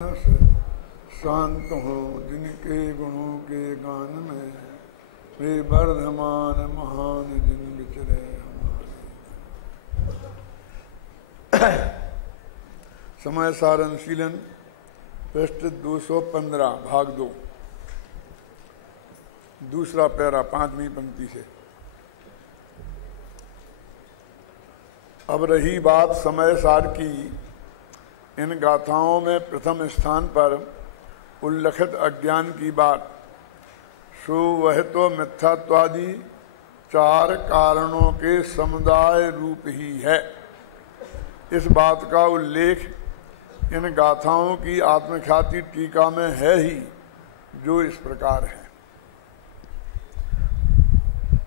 से शांत हो जिनके गुणों के गान में वे वर्धमान महान जिन विचरे हमारे। समय सार अनुशीलन पृष्ठ 215 भाग 2 दूसरा पैरा 5वीं पंक्ति से। अब रही बात समय सार की, इन गाथाओं में प्रथम स्थान पर उल्लिखित अज्ञान की बात, सो वह तो मिथ्यात्वादि 4 कारणों के समुदाय रूप ही है। इस बात का उल्लेख इन गाथाओं की आत्मख्याति टीका में है ही, जो इस प्रकार है।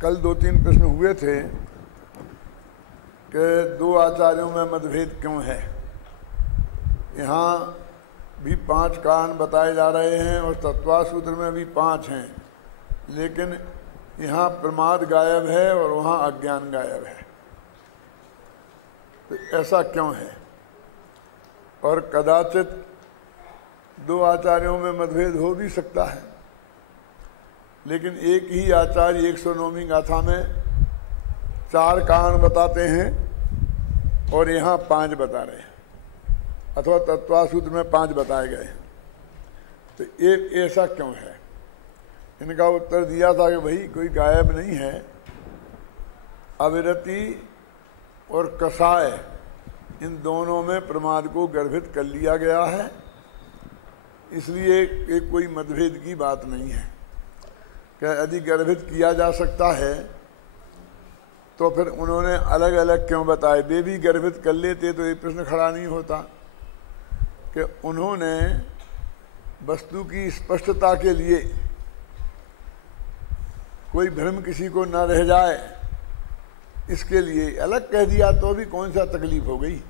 कल 2-3 प्रश्न हुए थे कि 2 आचार्यों में मतभेद क्यों है। यहाँ भी 5 कारण बताए जा रहे हैं और तत्वा सूत्र में भी 5 हैं, लेकिन यहाँ प्रमाद गायब है और वहाँ अज्ञान गायब है। तो ऐसा क्यों है? और कदाचित 2 आचार्यों में मतभेद हो भी सकता है, लेकिन एक ही आचार्य 109वीं गाथा में 4 कारण बताते हैं और यहाँ 5 बता रहे हैं, अथवा तत्वासूत्र में 5 बताए गए हैं। तो एक ऐसा क्यों है? इनका उत्तर दिया था कि भाई कोई गायब नहीं है, अविरति और कसाय इन दोनों में प्रमाद को गर्भित कर लिया गया है, इसलिए एक कोई मतभेद की बात नहीं है। क्या यदि गर्भित किया जा सकता है तो फिर उन्होंने अलग अलग क्यों बताए? वे भी गर्भित कर लेते तो ये प्रश्न खड़ा नहीं होता कि उन्होंने वस्तु की स्पष्टता के लिए, कोई भ्रम किसी को न रह जाए इसके लिए अलग कह दिया, तो भी कौन सा तकलीफ हो गई।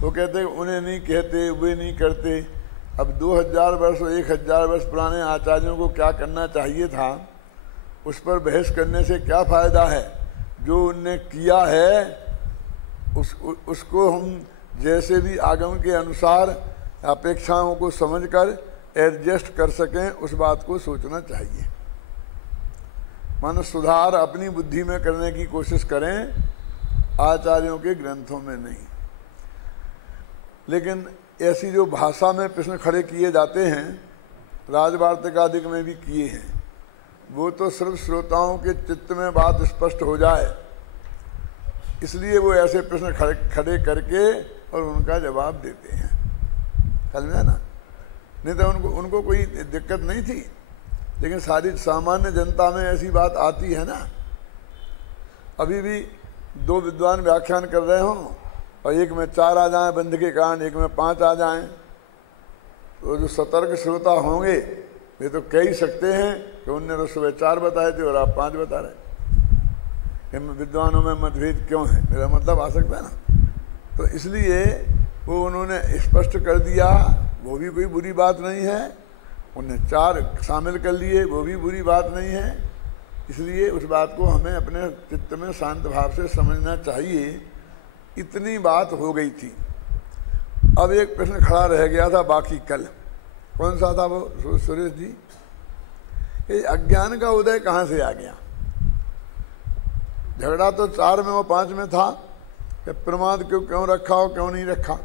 वो कहते उन्हें नहीं कहते, वे नहीं करते। अब 2000 वर्ष और 1000 वर्ष पुराने आचार्यों को क्या करना चाहिए था, उस पर बहस करने से क्या फायदा है। जो उनने किया है उसको हम जैसे भी आगम के अनुसार अपेक्षाओं को समझकर एडजस्ट कर सकें, उस बात को सोचना चाहिए। मानो सुधार अपनी बुद्धि में करने की कोशिश करें, आचार्यों के ग्रंथों में नहीं। लेकिन ऐसी जो भाषा में प्रश्न खड़े किए जाते हैं, राजवार्तिकादिक में भी किए हैं, वो तो सिर्फ श्रोताओं के चित्त में बात स्पष्ट हो जाए, इसलिए वो ऐसे प्रश्न खड़े करके और उनका जवाब देते हैं। समझ में ना? नहीं तो उनको कोई दिक्कत नहीं थी, लेकिन सारी सामान्य जनता में ऐसी बात आती है ना। अभी भी 2 विद्वान व्याख्यान कर रहे हों और एक में 4 आ जाएं बंध के कारण, एक में 5 आ जाएं, तो जो सतर्क श्रोता होंगे वे तो कह ही सकते हैं कि उनने तो सुबह 4 बताए थे और आप 5 बता रहे। इन विद्वानों में मतभेद क्यों है, मेरा मतलब आ सकता है ना। तो इसलिए वो उन्होंने स्पष्ट कर दिया, वो भी कोई बुरी बात नहीं है। उन्हें 4 शामिल कर लिए, वो भी बुरी बात नहीं है। इसलिए उस बात को हमें अपने चित्त में शांत भाव से समझना चाहिए। इतनी बात हो गई थी। अब एक प्रश्न खड़ा रह गया था बाकी कल। कौन सा था वो सुरेश जी? ये अज्ञान का उदय कहाँ से आ गया? झगड़ा तो 4 में और 5 में था कि प्रमाद क्यों रखा हो, क्यों नहीं रखा,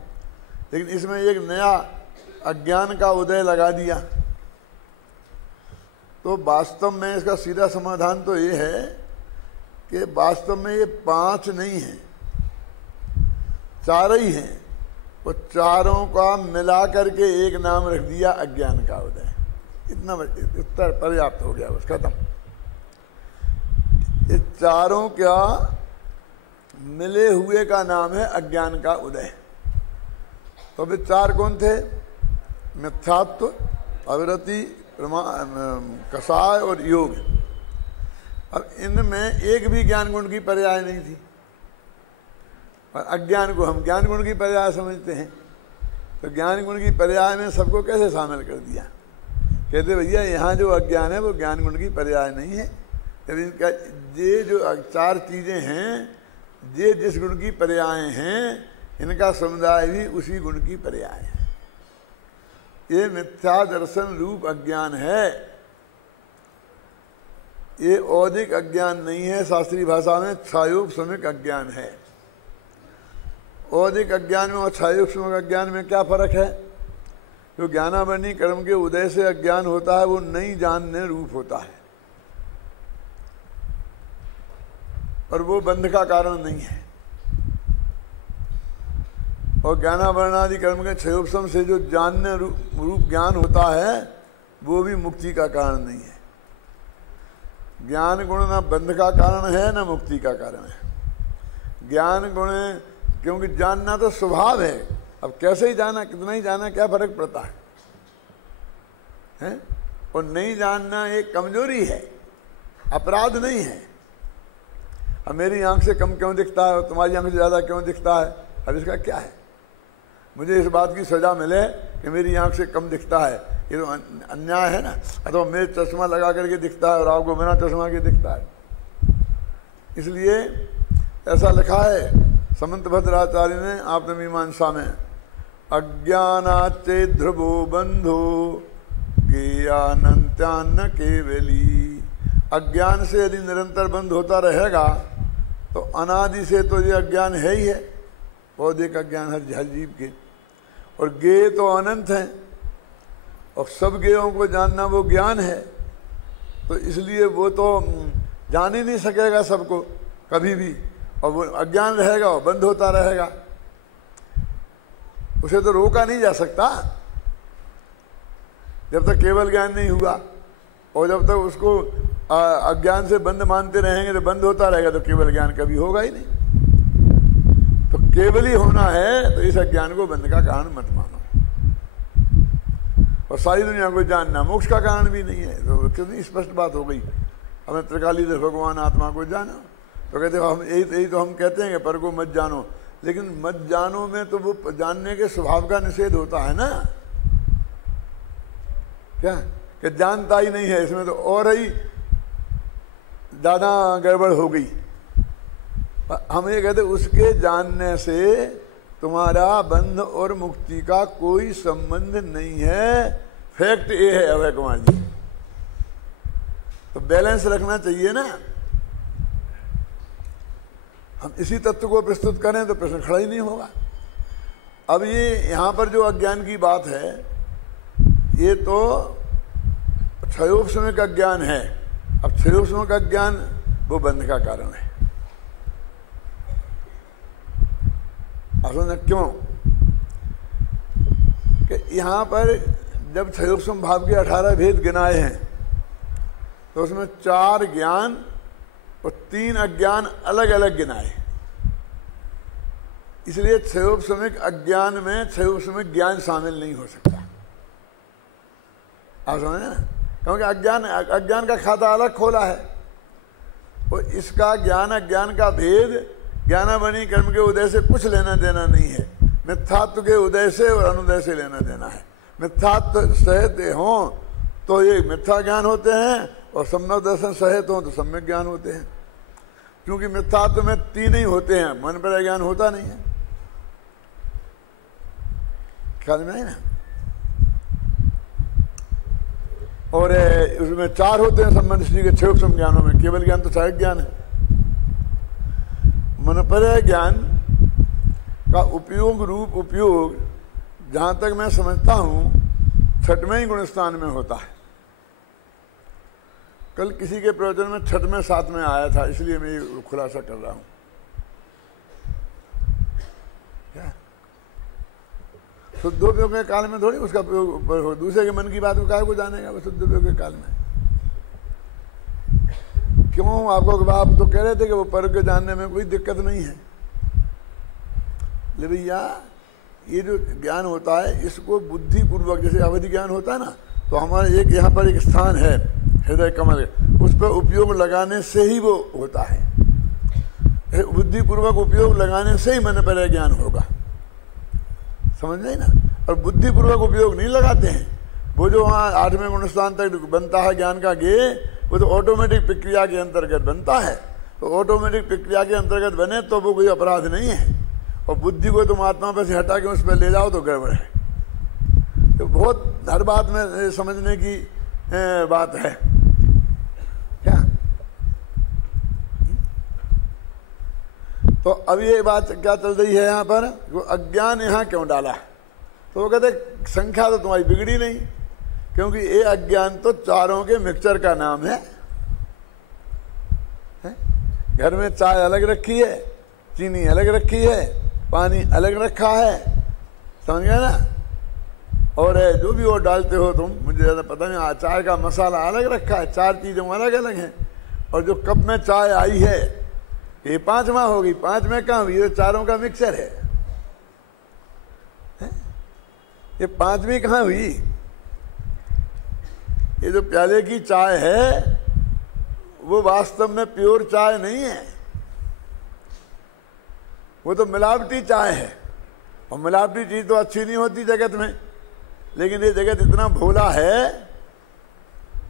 लेकिन इसमें एक नया अज्ञान का उदय लगा दिया। तो वास्तव में इसका सीधा समाधान तो ये है कि वास्तव में ये 5 नहीं है, 4 ही हैं। वो चारों का मिला करके एक नाम रख दिया, अज्ञान का उदय। इतना उत्तर पर्याप्त हो गया, बस खत्म। ये चारों क्या मिले हुए का नाम है अज्ञान का उदय। तो वे 4 कौन थे? मिथ्यात्व, अविरति, कसाय और योग। अब इनमें एक भी ज्ञान गुण की पर्याय नहीं थी, और अज्ञान को हम ज्ञान गुण की पर्याय समझते हैं। तो ज्ञान गुण की पर्याय में सबको कैसे शामिल कर दिया? कहते भैया यहाँ जो अज्ञान है वो ज्ञान गुण की पर्याय नहीं है। इनका ये जो 4 चीजें हैं, ये जिस गुण की पर्याय हैं, इनका समुदाय भी उसी गुण की पर्याय है। ये मिथ्या दर्शन रूप अज्ञान है, ये औदिक अज्ञान नहीं है। शास्त्रीय भाषा में क्षयोपशमिक अज्ञान है। औदिक अज्ञान में और क्षयोपशमिक अज्ञान में क्या फर्क है? जो ज्ञानावरणी कर्म के उदय से अज्ञान होता है वो नहीं जानने रूप होता है, और वो बंध का कारण नहीं है। और ज्ञानावरणादि कर्म के क्षयोपशम से जो जानने रूप ज्ञान होता है वो भी मुक्ति का कारण नहीं है। ज्ञान गुण ना बंध का कारण है ना मुक्ति का कारण है। ज्ञान गुण, क्योंकि जानना तो स्वभाव है, अब कैसे ही जाना, कितना ही जाना, क्या फर्क पड़ता है? और नहीं जानना एक कमजोरी है, अपराध नहीं है। अब मेरी आंख से कम क्यों दिखता है और तुम्हारी आंख से ज्यादा क्यों दिखता है, अब इसका क्या है? मुझे इस बात की सजा मिले कि मेरी आंख से कम दिखता है, ये तो अन्याय है ना। अथवा मेरे चश्मा लगा करके दिखता है और आपको बिना चश्मा के दिखता है। इसलिए ऐसा लिखा है समंत भद्राचार्य ने आपने मीमांसा में, अज्ञानाच्चे ध्रुवो बंधो ज्ञानंत्यान्न केवली। अज्ञान से यदि निरंतर बंध होता रहेगा तो अनादि से तो ये अज्ञान है ही है, पौधे का ज्ञान हर जीव के, और ज्ञेय तो अनंत है, और सब ज्ञेयों को जानना वो ज्ञान है। तो इसलिए वो तो जान ही नहीं सकेगा सबको कभी भी, और वो अज्ञान रहेगा, वो बंद होता रहेगा, उसे तो रोका नहीं जा सकता जब तक केवल ज्ञान नहीं हुआ। और जब तक उसको अज्ञान से बंद मानते रहेंगे तो बंद होता रहेगा, तो केवल ज्ञान कभी होगा ही नहीं। तो केवल ही होना है, तो इस अज्ञान को बंद का कारण मत मानो। और सारी दुनिया को जानना मोक्ष का कारण भी नहीं है, तो कितनी स्पष्ट बात हो गई। हमें त्रिकालीदर्श भगवान आत्मा को जाना, तो कहते हम यही तो हम कहते हैं कि पर को मत जानो, लेकिन मत जानो में तो वो जानने के स्वभाव का निषेध होता है ना। क्या कि जानता ही नहीं है, इसमें तो और ही ज्यादा गड़बड़ हो गई। हम ये कहते उसके जानने से तुम्हारा बंध और मुक्ति का कोई संबंध नहीं है। फैक्ट ये है अभय कुमार जी, तो बैलेंस रखना चाहिए ना। हम इसी तत्व को प्रस्तुत करें तो प्रश्न खड़ा ही नहीं होगा। अब ये यहां पर जो अज्ञान की बात है, ये तो क्षयोपशम का ज्ञान है। अब क्षयोपशम का ज्ञान वो बंध का कारण है। असल क्यों कि यहां पर जब क्षयोपशम भाव के 18 भेद गिनाए हैं तो उसमें 4 ज्ञान और 3 अज्ञान अलग अलग गिनाए। इसलिए क्षयोपशमिक अज्ञान में क्षयोपशमिक ज्ञान शामिल नहीं हो सकता। आप समझे ना, क्योंकि अज्ञान का खाता अलग खोला है, और इसका ज्ञान अज्ञान का भेद ज्ञानावरणी कर्म के उदय से कुछ लेना देना नहीं है। मिथ्यात्व के उदय से और अनुदय से लेना देना है। मिथ्यात्व सहित हो तो ये मिथ्या ज्ञान होते हैं, और सम्यक दर्शन सहित हो तो सम्यक ज्ञान होते हैं। क्योंकि मिथ्यात्व में 3 ही होते हैं, मन पर ज्ञान होता नहीं है। ख्याल में है ना। और उसमें 4 होते हैं संबंध श्री के 6 ज्ञानों में। केवल ज्ञान तो सहायक ज्ञान है। मन पर ज्ञान का उपयोग रूप उपयोग जहां तक मैं समझता हूं 6वें ही गुण स्थान में होता है। कल किसी के प्रवचन में 6वें 7वें आया था, इसलिए मैं ये खुलासा कर रहा हूं। क्या शुद्धोपयोग के काल में थोड़ी उसका प्रयोग, दूसरे के मन की बात को काहे को जानेगा वो शुद्धोपयोग के काल में। क्यों आपको आप तो कह रहे थे कि वो पर के जानने में कोई दिक्कत नहीं है। ले भैया, ये जो ज्ञान होता है इसको बुद्धि पूर्वक, जैसे अवधि ज्ञान होता है ना, तो हमारे एक यहाँ पर एक स्थान है हृदय कमल, उस पर उपयोग लगाने से ही वो होता है। बुद्धि पूर्वक उपयोग लगाने से ही मन पर ज्ञान होगा, समझ नहीं ना। और बुद्धि पूर्वक उपयोग नहीं लगाते हैं, वो जो वहाँ 8वें गुण स्थान तक बनता है ज्ञान का गे, वो तो ऑटोमेटिक प्रक्रिया के अंतर्गत बनता है। तो ऑटोमेटिक प्रक्रिया के अंतर्गत बने तो वो कोई अपराध नहीं है। और बुद्धि को तुम आत्मा पर से हटा के उस पर ले जाओ तो गड़बड़ है। तो बहुत हर बात में समझने की बात है क्या। तो अब ये बात क्या चल रही है यहाँ पर, वो अज्ञान यहाँ क्यों डाला। तो वो कहते संख्या तो तुम्हारी बिगड़ी नहीं, क्योंकि ये अज्ञान तो चारों के मिक्सचर का नाम है। घर में चाय अलग रखी है, चीनी अलग रखी है, पानी अलग रखा है, समझ गए ना। और जो भी वो डालते हो तुम, मुझे ज़्यादा पता नहीं, अचार का मसाला अलग रखा है, चार चीज़ें अलग अलग हैं। और जो कप में चाय आई है ये 5वां होगी, 5 में कहाँ हुई, ये चारों का मिक्सचर है। ये 5वीं कहाँ हुई। ये जो प्याले की चाय है वो वास्तव में प्योर चाय नहीं है, वो तो मिलावटी चाय है। और मिलावटी चीज तो अच्छी नहीं होती जगत में, लेकिन ये जगत इतना भोला है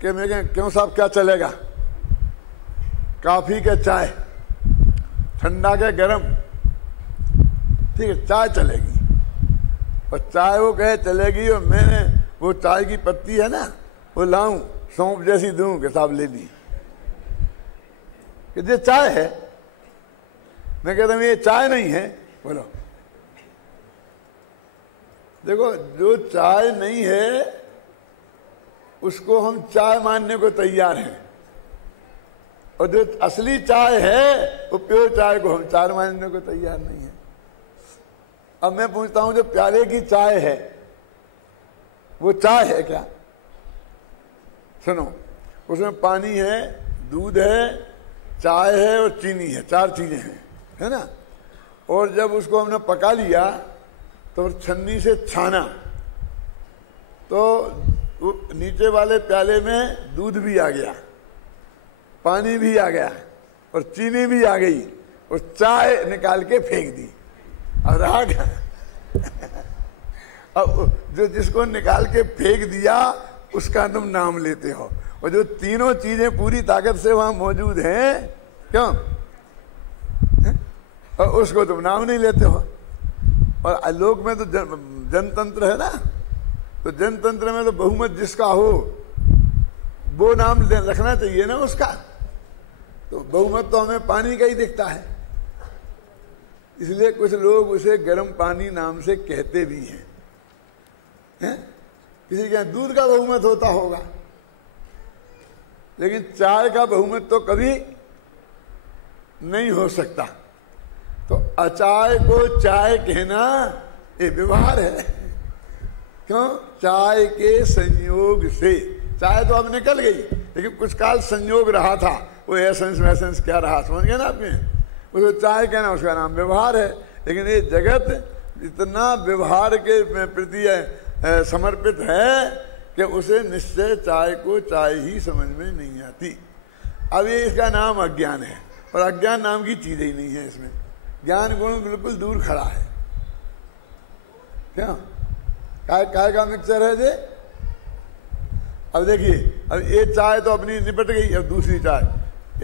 कि मैं कह क्यों साहब क्या चलेगा, काफी के चाय, ठंडा के गरम, ठीक है चाय चलेगी। और चाय वो कहे चलेगी, और मैंने वो चाय की पत्ती है ना वो लाऊं, सौंफ जैसी दूं कि साहब ले ली कि ये चाय है। मैं कहता हूं ये चाय नहीं है। बोलो, देखो जो चाय नहीं है उसको हम चाय मानने को तैयार हैं, और जो असली चाय है वो प्योर चाय को हम चाय मानने को तैयार नहीं है। अब मैं पूछता हूं जो प्याले की चाय है वो चाय है क्या। सुनो, उसमें पानी है, दूध है, चाय है और चीनी है, 4 चीजें हैं, है ना। और जब उसको हमने पका लिया तो छन्नी से छाना तो नीचे वाले प्याले में दूध भी आ गया, पानी भी आ गया और चीनी भी आ गई, और चाय निकाल के फेंक दी। अब रहा क्या अब जो जिसको निकाल के फेंक दिया उसका तुम नाम लेते हो, और जो तीनों चीजें पूरी ताकत से वहां मौजूद हैं क्यों, और उसको तुम नाम नहीं लेते हो। और आलोक में तो जनतंत्र है ना, तो जनतंत्र में तो बहुमत जिसका हो वो नाम रखना चाहिए ना उसका। तो बहुमत तो हमें पानी का ही दिखता है, इसलिए कुछ लोग उसे गर्म पानी नाम से कहते भी हैं, हैं? किसी के यहाँ दूध का बहुमत होता होगा, लेकिन चाय का बहुमत तो कभी नहीं हो सकता। तो अचाय को चाय कहना ये व्यवहार है। क्यों, चाय के संयोग से। चाय तो अब निकल गई, लेकिन कुछ काल संयोग रहा था, वो एसेंस वैसेंस क्या रहा, समझ गए ना आपने। उसको चाय कहना, उसका नाम व्यवहार है। लेकिन ये जगत इतना व्यवहार के प्रति समर्पित है कि उसे निश्चय चाय को चाय ही समझ में नहीं आती। अब ये इसका नाम अज्ञान है, और अज्ञान नाम की चीज ही नहीं है इसमें। ज्ञान गुण बिल्कुल दूर खड़ा है। क्या काय का मिक्सचर है ये। अब देखिए, अब ये चाय तो अपनी निपट गई, अब दूसरी चाय,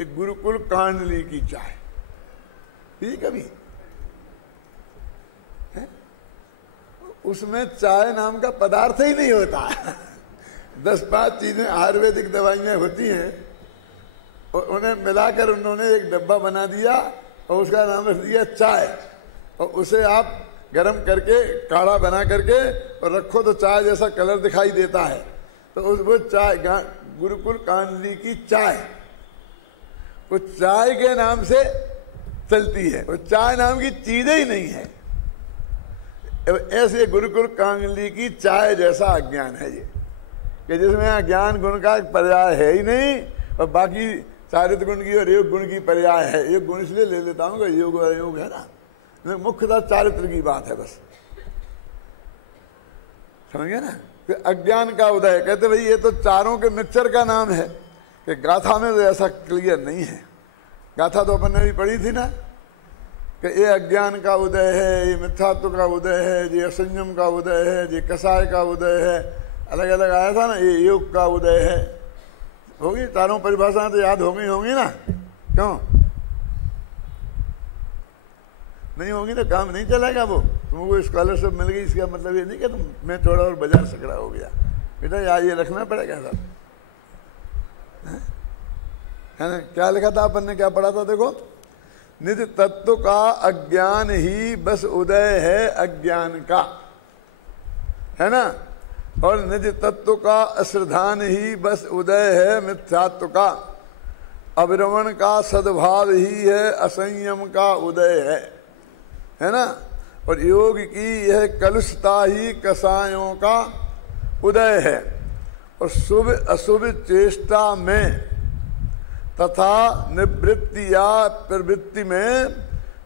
एक गुरुकुल कांडली की चाय पी कभी है? उसमें चाय नाम का पदार्थ ही नहीं होता 10-5 चीजें आयुर्वेदिक दवाइयां होती हैं, और उन्हें मिलाकर उन्होंने एक डब्बा बना दिया और उसका नाम रख दिया चाय। और उसे आप गर्म करके काढ़ा बना करके और रखो तो चाय जैसा कलर दिखाई देता है। तो वो चाय गुरुकुल कांडली की चाय, वो चाय के नाम से चलती है, वो चाय नाम की चीज ही नहीं है। ऐसे गुरुकुल कांडली की चाय जैसा अज्ञान है ये, कि जिसमें ज्ञान गुण का पर्याय है ही नहीं, और बाकी चारित्र गुण की और योग गुण की पर्याय है। योग गुण इसलिए ले लेता हूँ कि योग और योग है ना, मुख्यतः चारित्र की बात है बस, समझ गए ना। फिर अज्ञान का उदय, कहते भाई ये तो चारों के मिक्सचर का नाम है, कि गाथा में तो ऐसा क्लियर नहीं है। गाथा तो अपन ने भी पढ़ी थी ना, कि ये अज्ञान का उदय है, ये मिथ्यात्व का उदय है, ये असंयम का उदय है, ये कसाय का उदय है, अलग अलग आया था ना, ये योग का उदय है। होगी चारों परिभाषाएं तो याद होंगी ना, क्यों नहीं होगी तो काम नहीं चलेगा। वो तुमको स्कॉलरशिप मिल गई इसका मतलब ये नहीं कि तुम मैं थोड़ा और बाजार सकड़ा हो गया। बेटा यार ये रखना पड़ेगा सब, है ना। क्या लिखा था अपन ने, क्या पढ़ा था, देखो, निज तत्व का अज्ञान ही बस उदय है अज्ञान का, है ना। और निज तत्व का अश्रद्धान ही बस उदय है मिथ्यात्व का। अविरमण का सद्भाव ही है असंयम का उदय है ना। और योग की यह कलुषता ही कसायों का उदय है। और शुभ अशुभ चेष्टा में तथा निवृत्ति या प्रवृत्ति में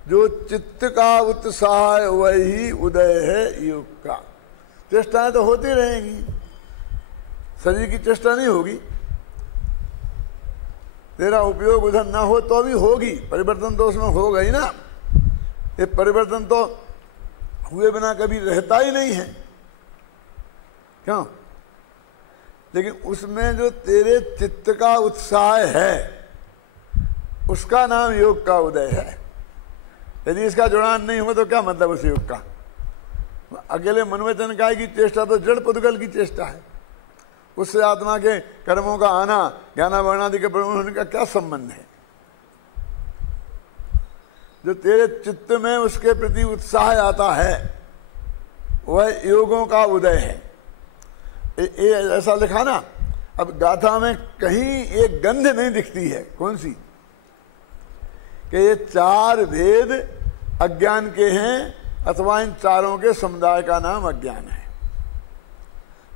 जो चित्त का उत्साह है वही उदय है योग का। चेष्टाएं तो होती रहेंगी, शरीर की चेष्टा नहीं होगी, तेरा उपयोग उधर ना हो तो भी होगी, परिवर्तन तो उसमें होगा ही ना। ये परिवर्तन तो हुए बिना कभी रहता ही नहीं है, क्यों? लेकिन उसमें जो तेरे चित्त का उत्साह है उसका नाम योग का उदय है। यदि इसका जुड़ान नहीं हो तो क्या मतलब उस योग का? अकेले मनोवचन काय की चेष्टा तो जड़ पुद्गल की चेष्टा है, उससे आत्मा के कर्मों का आना, ज्ञाना वर्णादि के प्रवण होने का क्या संबंध है? जो तेरे चित्त में उसके प्रति उत्साह आता है वह योगों का उदय है। ऐसा लिखा ना। अब गाथा में कहीं एक गंध नहीं दिखती है, कौन सी? कि ये चार भेद अज्ञान के हैं अथवा इन चारों के समुदाय का नाम अज्ञान है।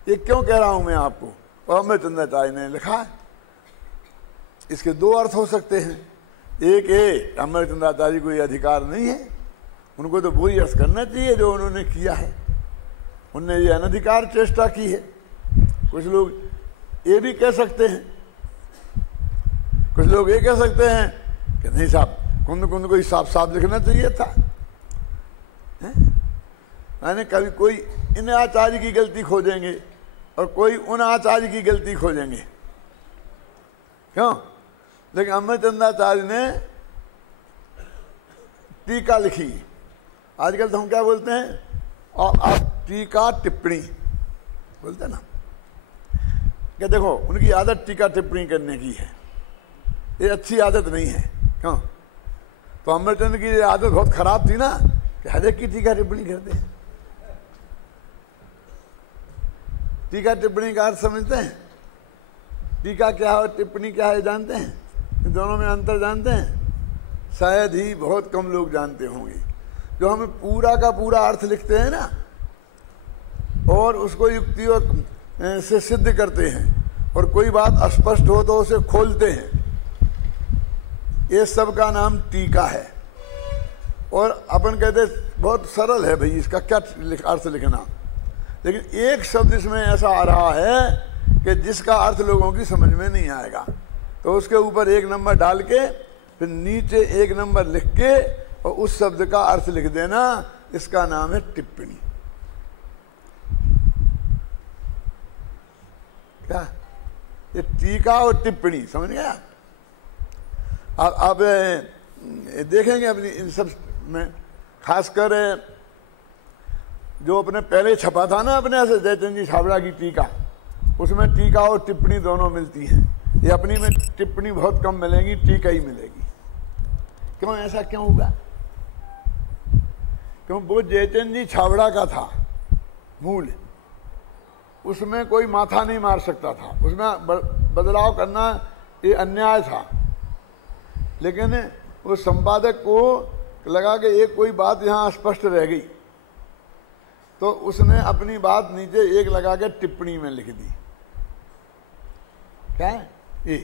ये क्यों कह रहा हूं मैं आपको? और अमृतचंद्राचार्य ने लिखा है। इसके दो अर्थ हो सकते हैं। एक ये अमृतचंद्राचार्य को ये अधिकार नहीं है, उनको तो वही अर्थ करना चाहिए जो उन्होंने किया है। उनने ये अनधिकार चेष्टा की है। कुछ लोग ये भी कह सकते हैं, कुछ लोग ये कह सकते हैं कि नहीं साहब, कुंद कुंद को ही साफ साफ लिखना चाहिए था। मैंने कभी कोई इन आचार्य की गलती खोजेंगे और कोई उन आचार्य की गलती खोजेंगे, क्यों? लेकिन अमृतचंद्राचार्य ने टीका लिखी। आजकल तो हम क्या बोलते हैं, और आप टीका टिप्पणी बोलते ना, कि देखो उनकी आदत टीका टिप्पणी करने की है, ये अच्छी आदत नहीं है, क्यों? तो अमृतचंद्र की आदत बहुत खराब थी ना, कि हर एक की टीका टिप्पणी करते हैं। टीका टिप्पणी का अर्थ समझते हैं? टीका क्या है और टिप्पणी क्या है जानते हैं? इन दोनों में अंतर जानते हैं? शायद ही बहुत कम लोग जानते होंगे। जो हम पूरा का पूरा अर्थ लिखते हैं ना और उसको युक्ति और से सिद्ध करते हैं, और कोई बात अस्पष्ट हो तो उसे खोलते हैं, ये सब का नाम टीका है। और अपन कहते बहुत सरल है भाई, इसका क्या अर्थ लिखना, लेकिन एक शब्द इसमें ऐसा आ रहा है कि जिसका अर्थ लोगों की समझ में नहीं आएगा, तो उसके ऊपर एक नंबर डाल के फिर नीचे एक नंबर लिख के और उस शब्द का अर्थ लिख देना, इसका नाम है टिप्पणी। क्या ये टीका और टिप्पणी, समझ गया? आप देखेंगे अपनी इन सब में, खासकर जो अपने पहले छपा था ना अपने से जयचंद जी छाबड़ा की टीका, उसमें टीका और टिप्पणी दोनों मिलती हैं। ये अपनी में टिप्पणी बहुत कम मिलेगी, टीका ही मिलेगी। क्यों ऐसा क्यों हुआ? क्यों? वो जयचंद जी छाबड़ा का था मूल, उसमें कोई माथा नहीं मार सकता था, उसमें बदलाव करना ये अन्याय था। लेकिन वो संपादक को लगा कि एक कोई बात यहाँ स्पष्ट रह गई, तो उसने अपनी बात नीचे एक लगा के टिप्पणी में लिख दी। क्या है ये?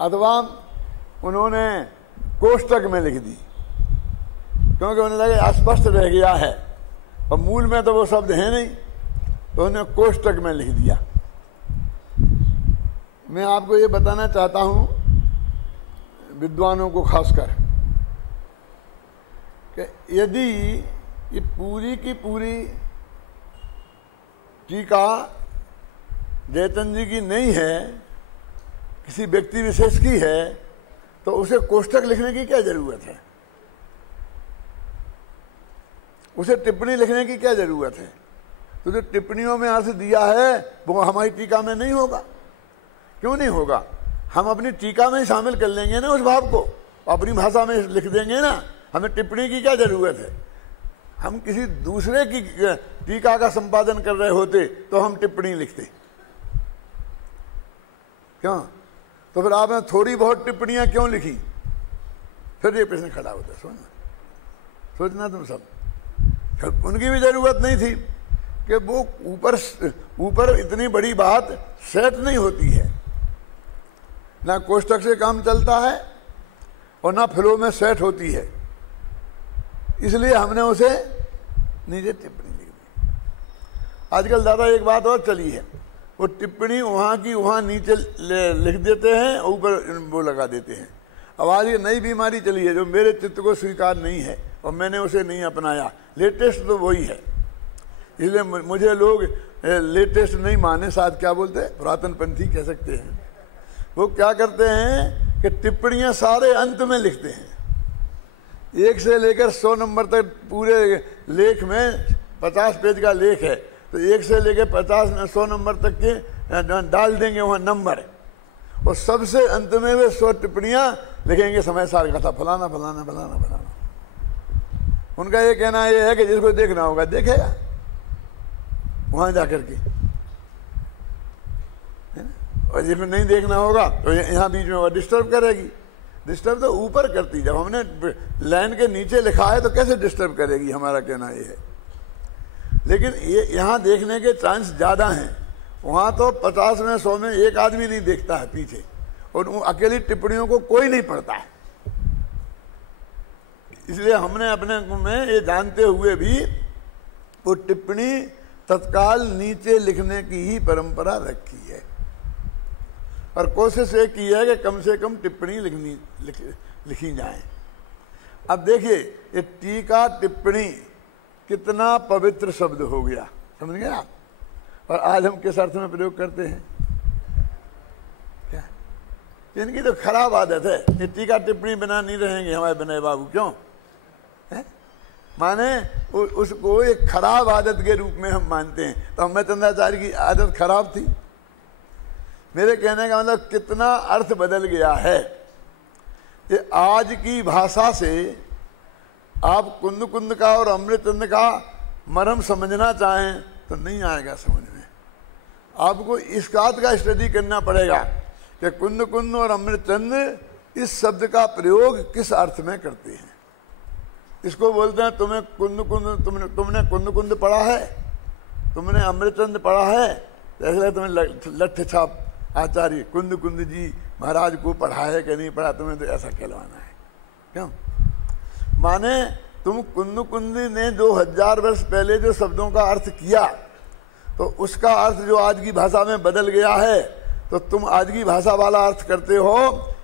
अथवा उन्होंने कोष्टक में लिख दी, क्योंकि उन्हें लगे अस्पष्ट रह गया है और मूल में तो वो शब्द है नहीं, तो उन्हें कोष्टक में लिख दिया। मैं आपको ये बताना चाहता हूं विद्वानों को खासकर, कि यदि ये पूरी की पूरी टीका जयचंद जी की नहीं है, किसी व्यक्ति विशेष की है, तो उसे कोष्टक लिखने की क्या जरूरत है? उसे टिप्पणी लिखने की क्या जरूरत है? तो जो टिप्पणियों में अर्थ दिया है वो हमारी टीका में नहीं होगा। क्यों नहीं होगा? हम अपनी टीका में ही शामिल कर लेंगे ना उस भाव को, अपनी भाषा में लिख देंगे ना। हमें टिप्पणी की क्या जरूरत है? हम किसी दूसरे की टीका का संपादन कर रहे होते तो हम टिप्पणी लिखते। क्यों? तो फिर आपने थोड़ी बहुत टिप्पणियां क्यों लिखी? फिर ये प्रश्न खड़ा होता है। सोचना तुम सब। उनकी भी जरूरत नहीं थी कि वो ऊपर इतनी बड़ी बात सेट नहीं होती है, ना कोष्टक से काम चलता है और ना फ्लो में सेट होती है, इसलिए हमने उसे नीचे टिप्पणी लिख दी। आजकल दादा एक बात और चली है, वो टिप्पणी वहां की वहां नीचे लिख देते हैं, ऊपर वो लगा देते हैं। अब आज ये नई बीमारी चली है जो मेरे चित्त को स्वीकार नहीं है और मैंने उसे नहीं अपनाया। लेटेस्ट तो वही है, इसलिए मुझे लोग लेटेस्ट नहीं माने, शायद क्या बोलते हैं, पुरातन पंथी कह सकते हैं। वो क्या करते हैं कि टिप्पणियां सारे अंत में लिखते हैं, 1 से लेकर 100 नंबर तक। पूरे लेख में 50 पेज का लेख है तो 1 से लेकर 100 नंबर तक के डाल देंगे वहां नंबर, और सबसे अंत में वे 100 टिप्पणियां लिखेंगे समय सार का था, फलाना फलाना फलाना फलाना। उनका ये कहना ये है कि जिसको देखना होगा देखेगा वहां जाकर के, और जिसको नहीं देखना होगा तो यहाँ बीच में वो डिस्टर्ब करेगी। डिस्टर्ब तो ऊपर करती, जब हमने लाइन के नीचे लिखा है तो कैसे डिस्टर्ब करेगी, हमारा कहना ये है। लेकिन ये यहाँ देखने के चांस ज्यादा हैं, वहां तो 50 में 100 में एक आदमी नहीं देखता है पीछे, और अकेली टिप्पणियों को कोई नहीं पढ़ता है। इसलिए हमने अपने में ये जानते हुए भी वो टिप्पणी तत्काल नीचे लिखने की ही परंपरा रखी है, और कोशिश ये की है कि कम से कम टिप्पणी लिखी जाए। अब देखिए ये टीका टिप्पणी कितना पवित्र शब्द हो गया, समझ गए आप? और आज हम किस अर्थ में प्रयोग करते हैं? क्या इनकी तो खराब आदत है, ये टीका टिप्पणी बिना नहीं रहेंगे हमारे विनय बाबू। क्यों है? माने उसको एक खराब आदत के रूप में हम मानते हैं। तो हमें चंद्राचार्य की आदत खराब थी। मेरे कहने का मतलब कितना अर्थ बदल गया है। ये आज की भाषा से आप कुंद कुंद का और अमृतचंद का मरम समझना चाहें तो नहीं आएगा समझ में। आपको इस बात का स्टडी करना पड़ेगा कि कुंद कुंद और अमृतचंद इस शब्द का प्रयोग किस अर्थ में करते हैं। इसको बोलते हैं तुम्हें कुंद कुंद, तुमने कुंद कुंद पढ़ा है, तुमने अमृतचंद पढ़ा है, ऐसे तुम्हें लठ छाप आचार्य कुंद कुंद जी महाराज को पढ़ा है कि नहीं पढ़ा, तुम्हें तो ऐसा कहलवाना है। क्यों? माने तुम कुंद कुंद ने 2000 वर्ष पहले जो शब्दों का अर्थ किया तो उसका अर्थ जो आज की भाषा में बदल गया है, तो तुम आज की भाषा वाला अर्थ करते हो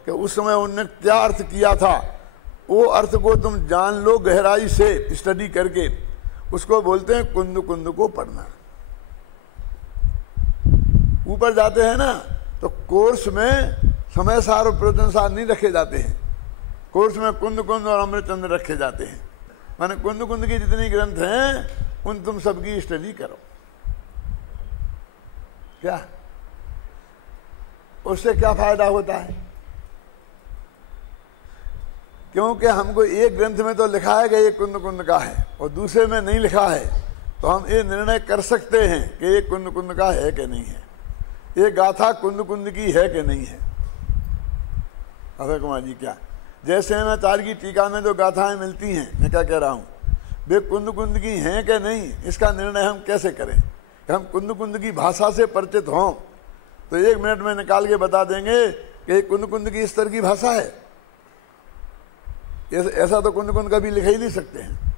कि उस समय उन्होंने क्या अर्थ किया था, वो अर्थ को तुम जान लो गहराई से स्टडी करके। उसको बोलते हैं कुंद कुंद को पढ़ना। ऊपर जाते हैं ना तो कोर्स में समय सार और प्रयोजन सार नहीं रखे जाते हैं, कोर्स में कुंद कुंद और अमृतचंद रखे जाते हैं। माने कुंद कुंद की जितनी ग्रंथ हैं उन तुम सबकी स्टडी करो। क्या उससे क्या फायदा होता है? क्योंकि हमको एक ग्रंथ में तो लिखा है कि ये कुंद कुंद का है और दूसरे में नहीं लिखा है, तो हम ये निर्णय कर सकते हैं कि ये कुंद कुंद का है कि नहीं है, ये गाथा कुंद कुंद की है कि नहीं है। अभय कुमार जी क्या जैसे आचार्य की टीका में जो गाथाएं मिलती हैं, मैं क्या कह रहा हूँ, वे कुंद कुंद की हैं कि नहीं, इसका निर्णय हम कैसे करें? हम कुंद कुंद की भाषा से परिचित हों तो 1 मिनट में निकाल के बता देंगे कि कुंद कुंद की इस तरह की भाषा है। ऐसा तो कुंद कुंद कभी लिख ही नहीं सकते हैं।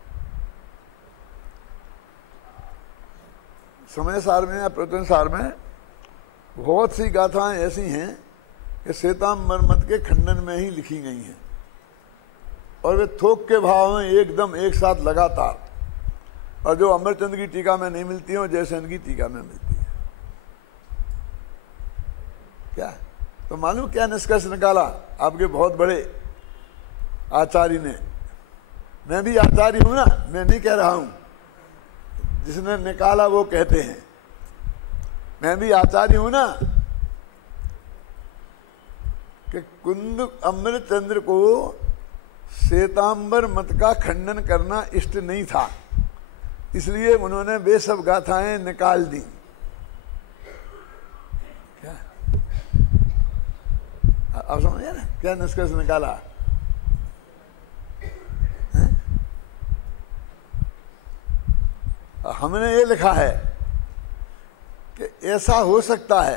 समय सार में या प्रवचन सार में बहुत सी गाथाएं ऐसी हैं कि श्वेतांबर के खंडन में ही लिखी गई हैं, और वे थोक के भाव में एकदम एक साथ लगातार, और जो अमरचंद की टीका में नहीं मिलती हो जयसेन की टीका में मिलती है। क्या तो मालूम क्या निष्कर्ष निकाला आपके बहुत बड़े आचार्य ने? मैं भी आचार्य हूं ना, मैं नहीं कह रहा हूं, जिसने निकाला वो कहते हैं। मैं भी आचार्य हूं ना, कि कुंद अमृतचंद्र को श्वेतांबर मत का खंडन करना इष्ट नहीं था, इसलिए उन्होंने वे सब गाथाएं निकाल दी। क्या अब समझे ना क्या निष्कर्ष निकाला? हमने ये लिखा है कि ऐसा हो सकता है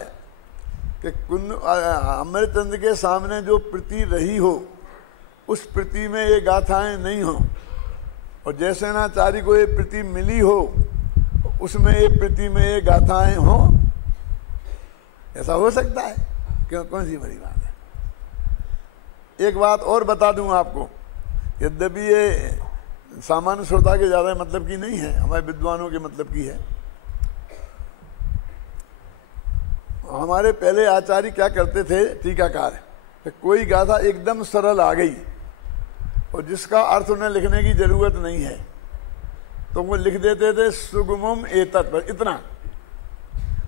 कि कुंद अमृतचंद्र के सामने जो प्रति रही हो उस प्रति में ये गाथाएं नहीं हो, और जयसेनाचार्य को ये प्रति मिली हो उसमें ये प्रति में ये गाथाएं हो। ऐसा हो सकता है? क्यों, कौन सी बड़ी बात है? एक बात और बता दूं आपको, यद्यपि ये सामान्य श्रोता के ज्यादा मतलब की नहीं है, हमारे विद्वानों के मतलब की है। हमारे पहले आचार्य क्या करते थे टीकाकार, कि कोई गाथा एकदम सरल आ गई और जिसका अर्थ उन्हें लिखने की जरूरत नहीं है तो वो लिख देते थे सुगमम एतत्, पर इतना।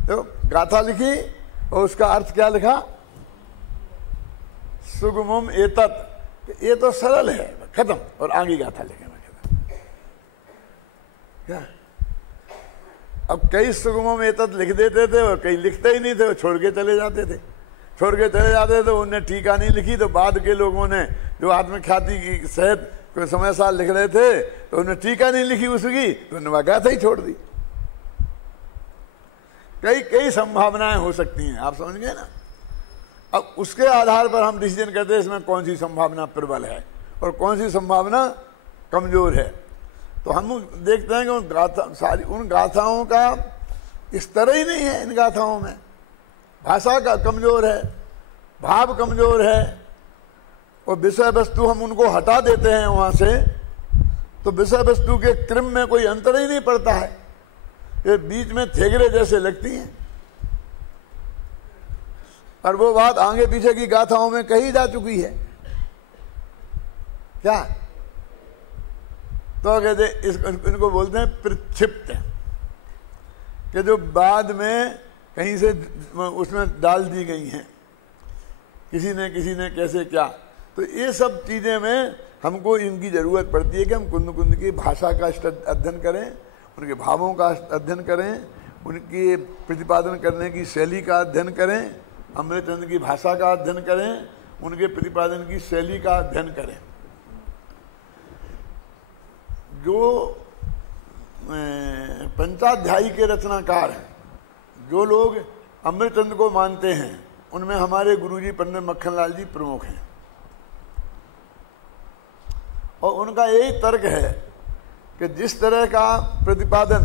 तो गाथा लिखी और उसका अर्थ क्या लिखा? सुगमम एतत्, ये तो सरल है, खत्म, और आगे गाथा लिखे। क्या अब कई सुगमम एतत् लिख देते थे और कई लिखते ही नहीं थे, वो छोड़ के चले जाते थे। उनने टीका नहीं लिखी, तो बाद के लोगों ने जो आत्मख्याति की सहित कोई समय साल लिख रहे थे तो उन्हें टीका नहीं लिखी उसकी, तो उन्होंने गाथा ही छोड़ दी। कई संभावनाएं हो सकती हैं, आप समझ गए ना। अब उसके आधार पर हम डिसीजन करते हैं इसमें कौन सी संभावना प्रबल है और कौन सी संभावना कमजोर है। तो हम देखते हैं कि उन गाथाओं का स्तर ही नहीं है। इन गाथाओं में भाषा का कमजोर है, भाव कमजोर है, और विषय वस्तु हम उनको हटा देते हैं वहां से, तो विषय वस्तु के क्रम में कोई अंतर ही नहीं पड़ता है। ये बीच में थेगरे जैसे लगती हैं, और वो बात आगे पीछे की गाथाओं में कही जा चुकी है। क्या तो कहते इनको बोलते हैं प्रक्षिप्त, कि जो बाद में कहीं से उसमें डाल दी गई हैं, किसी ने कैसे क्या। तो ये सब चीजें में हमको इनकी जरूरत पड़ती है कि हम कुंद की भाषा का अध्ययन करें, उनके भावों का अध्ययन करें, उनके प्रतिपादन करने की शैली का अध्ययन करें, अमृतचंद्र की भाषा का अध्ययन करें, उनके प्रतिपादन की शैली का अध्ययन करें। जो पंचाध्यायी के रचनाकार हैं, जो लोग अमृतचंद्र को मानते हैं, उनमें हमारे गुरुजी पंडित मक्खनलाल जी प्रमुख हैं। और उनका यही तर्क है कि जिस तरह का प्रतिपादन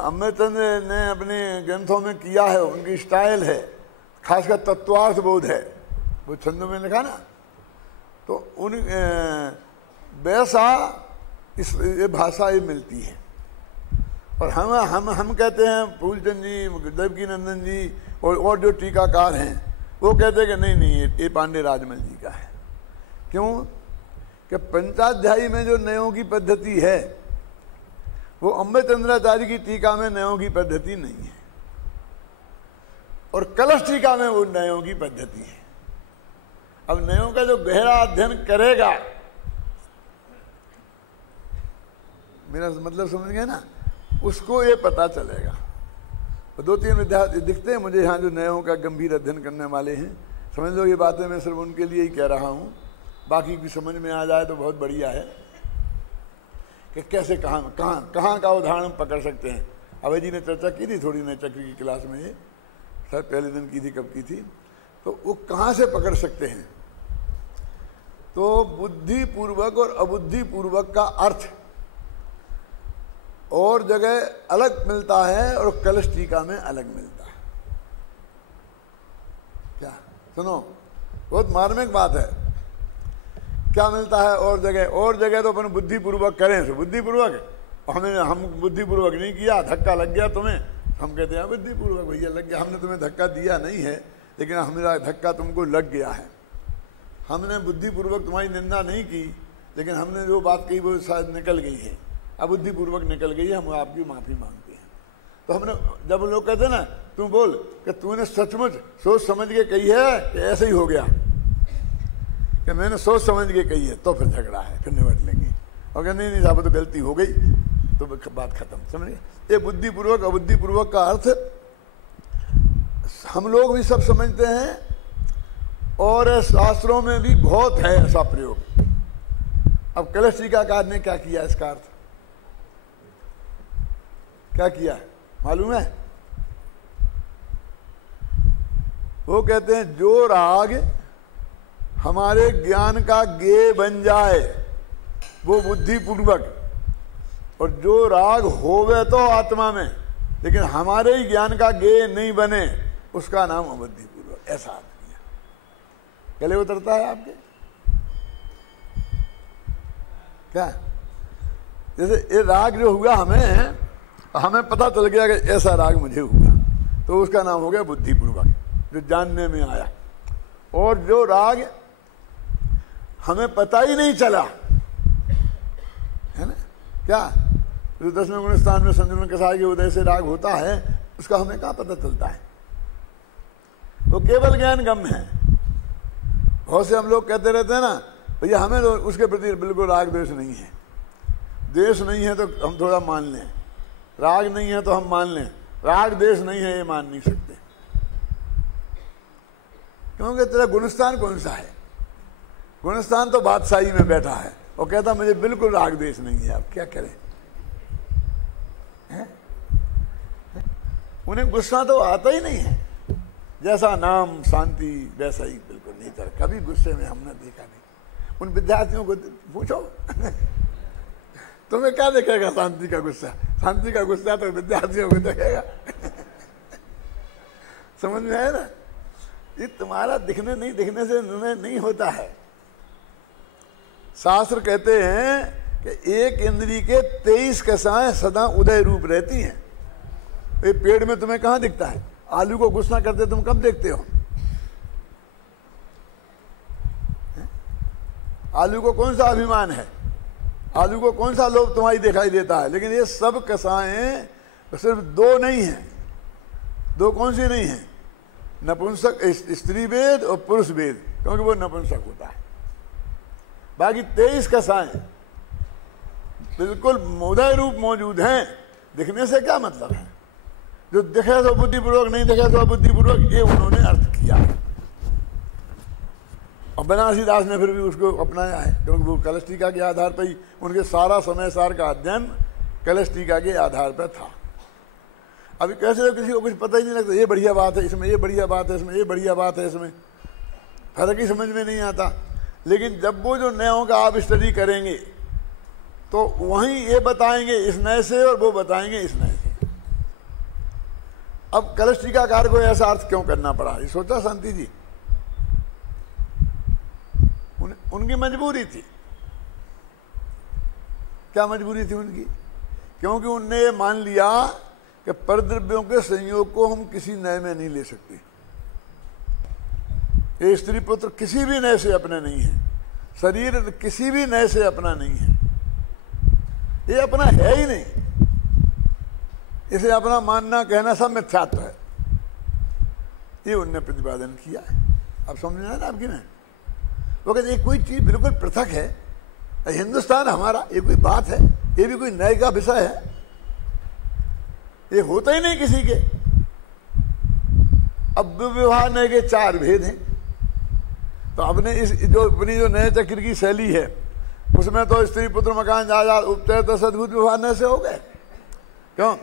अमृतचंद्र ने अपने ग्रंथों में किया है, उनकी स्टाइल है, खासकर तत्वार्थ बोध है, वो छंदों में लिखा ना, तो उन वैसा ये भाषा ये मिलती है। और हम कहते हैं, फूलचंद जी, देवकी नंदन जी और जो टीकाकार हैं, वो कहते हैं कि नहीं ये पांडे राजमल जी का है। क्यों? कि पंचाध्यायी में जो नयों की पद्धति है वो अमृतचंद्राचार्य की टीका में नयों की पद्धति नहीं है, और कलश टीका में वो नयों की पद्धति है। अब नयों का जो गहरा अध्ययन करेगा, मेरा मतलब समझ गए ना, उसको ये पता चलेगा। तो 2-3 विद्यार्थी दिखते हैं मुझे यहाँ जो नयों का गंभीर अध्ययन करने वाले हैं। समझ लो ये बातें मैं सिर्फ उनके लिए ही कह रहा हूँ, बाकी की समझ में आ जाए तो बहुत बढ़िया है कि कैसे कहाँ का उदाहरण पकड़ सकते हैं। अभय जी ने चर्चा की थी थोड़ी नए चक्र की क्लास में, ये सर पहले दिन की थी, कब की थी, तो वो कहाँ से पकड़ सकते हैं। तो बुद्धिपूर्वक और अबुद्धिपूर्वक का अर्थ और जगह अलग मिलता है और कलश टीका में अलग मिलता है। क्या सुनो, बहुत मार्मिक बात है। क्या मिलता है और जगह तो अपन बुद्धिपूर्वक करें, तो बुद्धिपूर्वक हम बुद्धिपूर्वक नहीं किया, धक्का लग गया तुम्हें, हम कहते हैं बुद्धिपूर्वक भैया लग गया। हमने तुम्हें धक्का दिया नहीं है, लेकिन हमारा धक्का तुमको लग गया है। हमने बुद्धिपूर्वक तुम्हारी निंदा नहीं की, लेकिन हमने जो बात कही वो शायद निकल गई है, अबुद्धिपूर्वक निकल गई है, हम आपकी माफी मांगते हैं। तो हमने जब लोग कहते हैं ना तू बोल कि तूने सचमुच सोच समझ के कही है कि ऐसे ही हो गया, कि मैंने सोच समझ के कही है, तो फिर झगड़ा है, फिर निपट लेंगे। और नहीं नहीं साहब तो गलती हो गई तो बात खत्म, समझिए। ये बुद्धिपूर्वक अबुद्धिपूर्वक का अर्थ हम लोग भी सब समझते हैं, और शास्त्रों में भी बहुत है ऐसा प्रयोग। अब कलश टीकाकार ने क्या किया, इसका अर्थ क्या किया मालूम है? वो कहते हैं जो राग हमारे ज्ञान का गेय बन जाए वो बुद्धिपूर्वक, और जो राग होवे तो आत्मा में लेकिन हमारे ही ज्ञान का गेय नहीं बने उसका नाम अबुद्धिपूर्वक। ऐसा अर्थ किया। गले उतरता है आपके क्या? जैसे ये राग जो हुआ हमें पता चल गया कि ऐसा राग मुझे हुआ, तो उसका नाम हो गया बुद्धिपूर्वक, जो जानने में आया। और जो राग हमें पता ही नहीं चला, है ना, क्या जो 10वें गुण स्थान में संजुलन कसाय के उदय से राग होता है, उसका हमें क्या पता चलता है? वो केवल ज्ञान गम है। बहुत से हम लोग कहते रहते हैं ना, भैया हमें तो उसके प्रति बिल्कुल राग द्वेष नहीं है। द्वेष नहीं है तो हम थोड़ा मान लें, राग नहीं है तो हम मान लें, राग द्वेष नहीं है ये मान नहीं सकते, क्योंकि तेरा गुणस्थान कौन सा है? गुणस्थान तो बादशाही में बैठा है और कहता मुझे बिल्कुल राग द्वेष नहीं है। आप क्या करें? उन्हें गुस्सा तो आता ही नहीं है, जैसा नाम शांति वैसा ही बिल्कुल नहीं चल। कभी गुस्से में हमने देखा नहीं। उन विद्यार्थियों को पूछो तुम्हें क्या दिखेगा शांति का गुस्सा? शांति का गुस्सा तो विद्यार्थियों को दिखेगा। समझ में आया ना? ये तुम्हारा दिखने नहीं दिखने से निर्णय नहीं होता है। शास्त्र कहते हैं कि एक इंद्री के 23 कसाएं सदा उदय रूप रहती हैं। ये पेड़ में तुम्हें कहां दिखता है? आलू को गुस्सा करते तुम कब देखते हो? आलू को कौन सा अभिमान है? आलू को कौन सा लोभ तुम्हारी दिखाई देता है? लेकिन ये सब कसाएं सिर्फ दो नहीं है। दो कौन सी नहीं है? नपुंसक स्त्री वेद और पुरुष वेद, क्योंकि वो नपुंसक होता है। बाकी 23 कसाएं बिल्कुल उदय रूप मौजूद हैं। दिखने से क्या मतलब है? जो दिखे तो बुद्धिपूर्वक, नहीं दिखे तो अबुद्धिपूर्वक, ये उन्होंने अर्थ किया। और बनारसी दास ने फिर भी उसको अपनाया है, क्योंकि वो कलश टीका के आधार पर ही उनके सारा समय सार का अध्ययन कलश टीका के आधार पर था। अभी कैसे तो किसी को कुछ पता ही नहीं लगता, ये बढ़िया बात है इसमें, ये बढ़िया बात है इसमें, ये बढ़िया बात है इसमें, फर्क ही समझ में नहीं आता। लेकिन जब वो जो नयों का आप स्टडी करेंगे तो वहीं ये बताएंगे इस नए से और वो बताएंगे इस नए से। अब कलश टीकाकार को ऐसा अर्थ क्यों करना पड़ा? ये सोचा शांति जी? उनकी मजबूरी थी। क्या मजबूरी थी उनकी? क्योंकि उनने ये मान लिया कि परद्रव्यों के संयोग को हम किसी नए में नहीं ले सकते। ये स्त्री पुत्र किसी भी नए से अपना नहीं है, शरीर किसी भी नए से अपना नहीं है, ये अपना है ही नहीं। इसे अपना मानना कहना सब मिथ्यात्व है। ये उनने प्रतिपादन किया है। अब समझ में आया ना आपकी? में वो कहते कोई चीज बिल्कुल पृथक है, हिंदुस्तान हमारा, ये कोई बात है? ये भी कोई नए का विषय है? ये होता ही नहीं किसी के। अब विवाह नए के 4 भेद हैं। तो अपने इस अपनी जो नए चक्र की शैली है उसमें तो स्त्री पुत्र मकान जायदाद उपचय तो सद्भुत विवाह नए से हो गए, क्यों?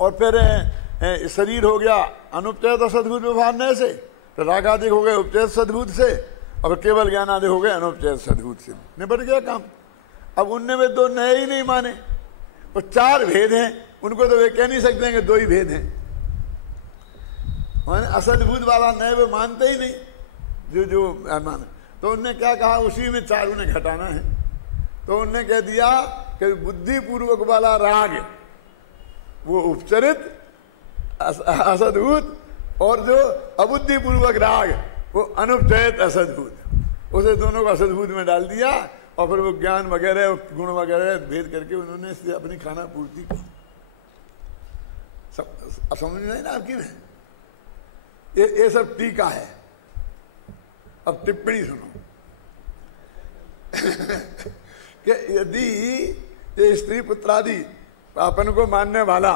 और फिर शरीर हो गया अनुपचय तो सद्भुत विवाह नए से, फिर रागादि हो गए उपचय सद्भुत से, और केवल ज्ञान आदि हो गए अनुपचय सद्भुत से। निपट गया काम। अब उनने में 2 नए ही नहीं माने, और 4 भेद हैं। उनको तो वे कह नहीं सकते हैं कि 2 ही भेद हैं। असद्भुत वाला नए वे मानते ही नहीं, जो माने। तो उनने क्या कहा? उसी में 4 उन्हें घटाना है। तो उनने कह दिया कि बुद्धिपूर्वक वाला राग वो उपचरित असद्भुत, और जो अबुद्धिपूर्वक राग वो अनुपचयित असद्भुत, उसे दोनों को असद्भुत में डाल दिया और फिर वो ज्ञान वगैरह गुण वगैरह भेद करके उन्होंने इससे अपनी खाना पूर्ति की। समझ नहीं ना आपकी में? ये सब टीका है। अब टिप्पणी सुनो कि यदि ये स्त्री पुत्रादि अपन को मानने वाला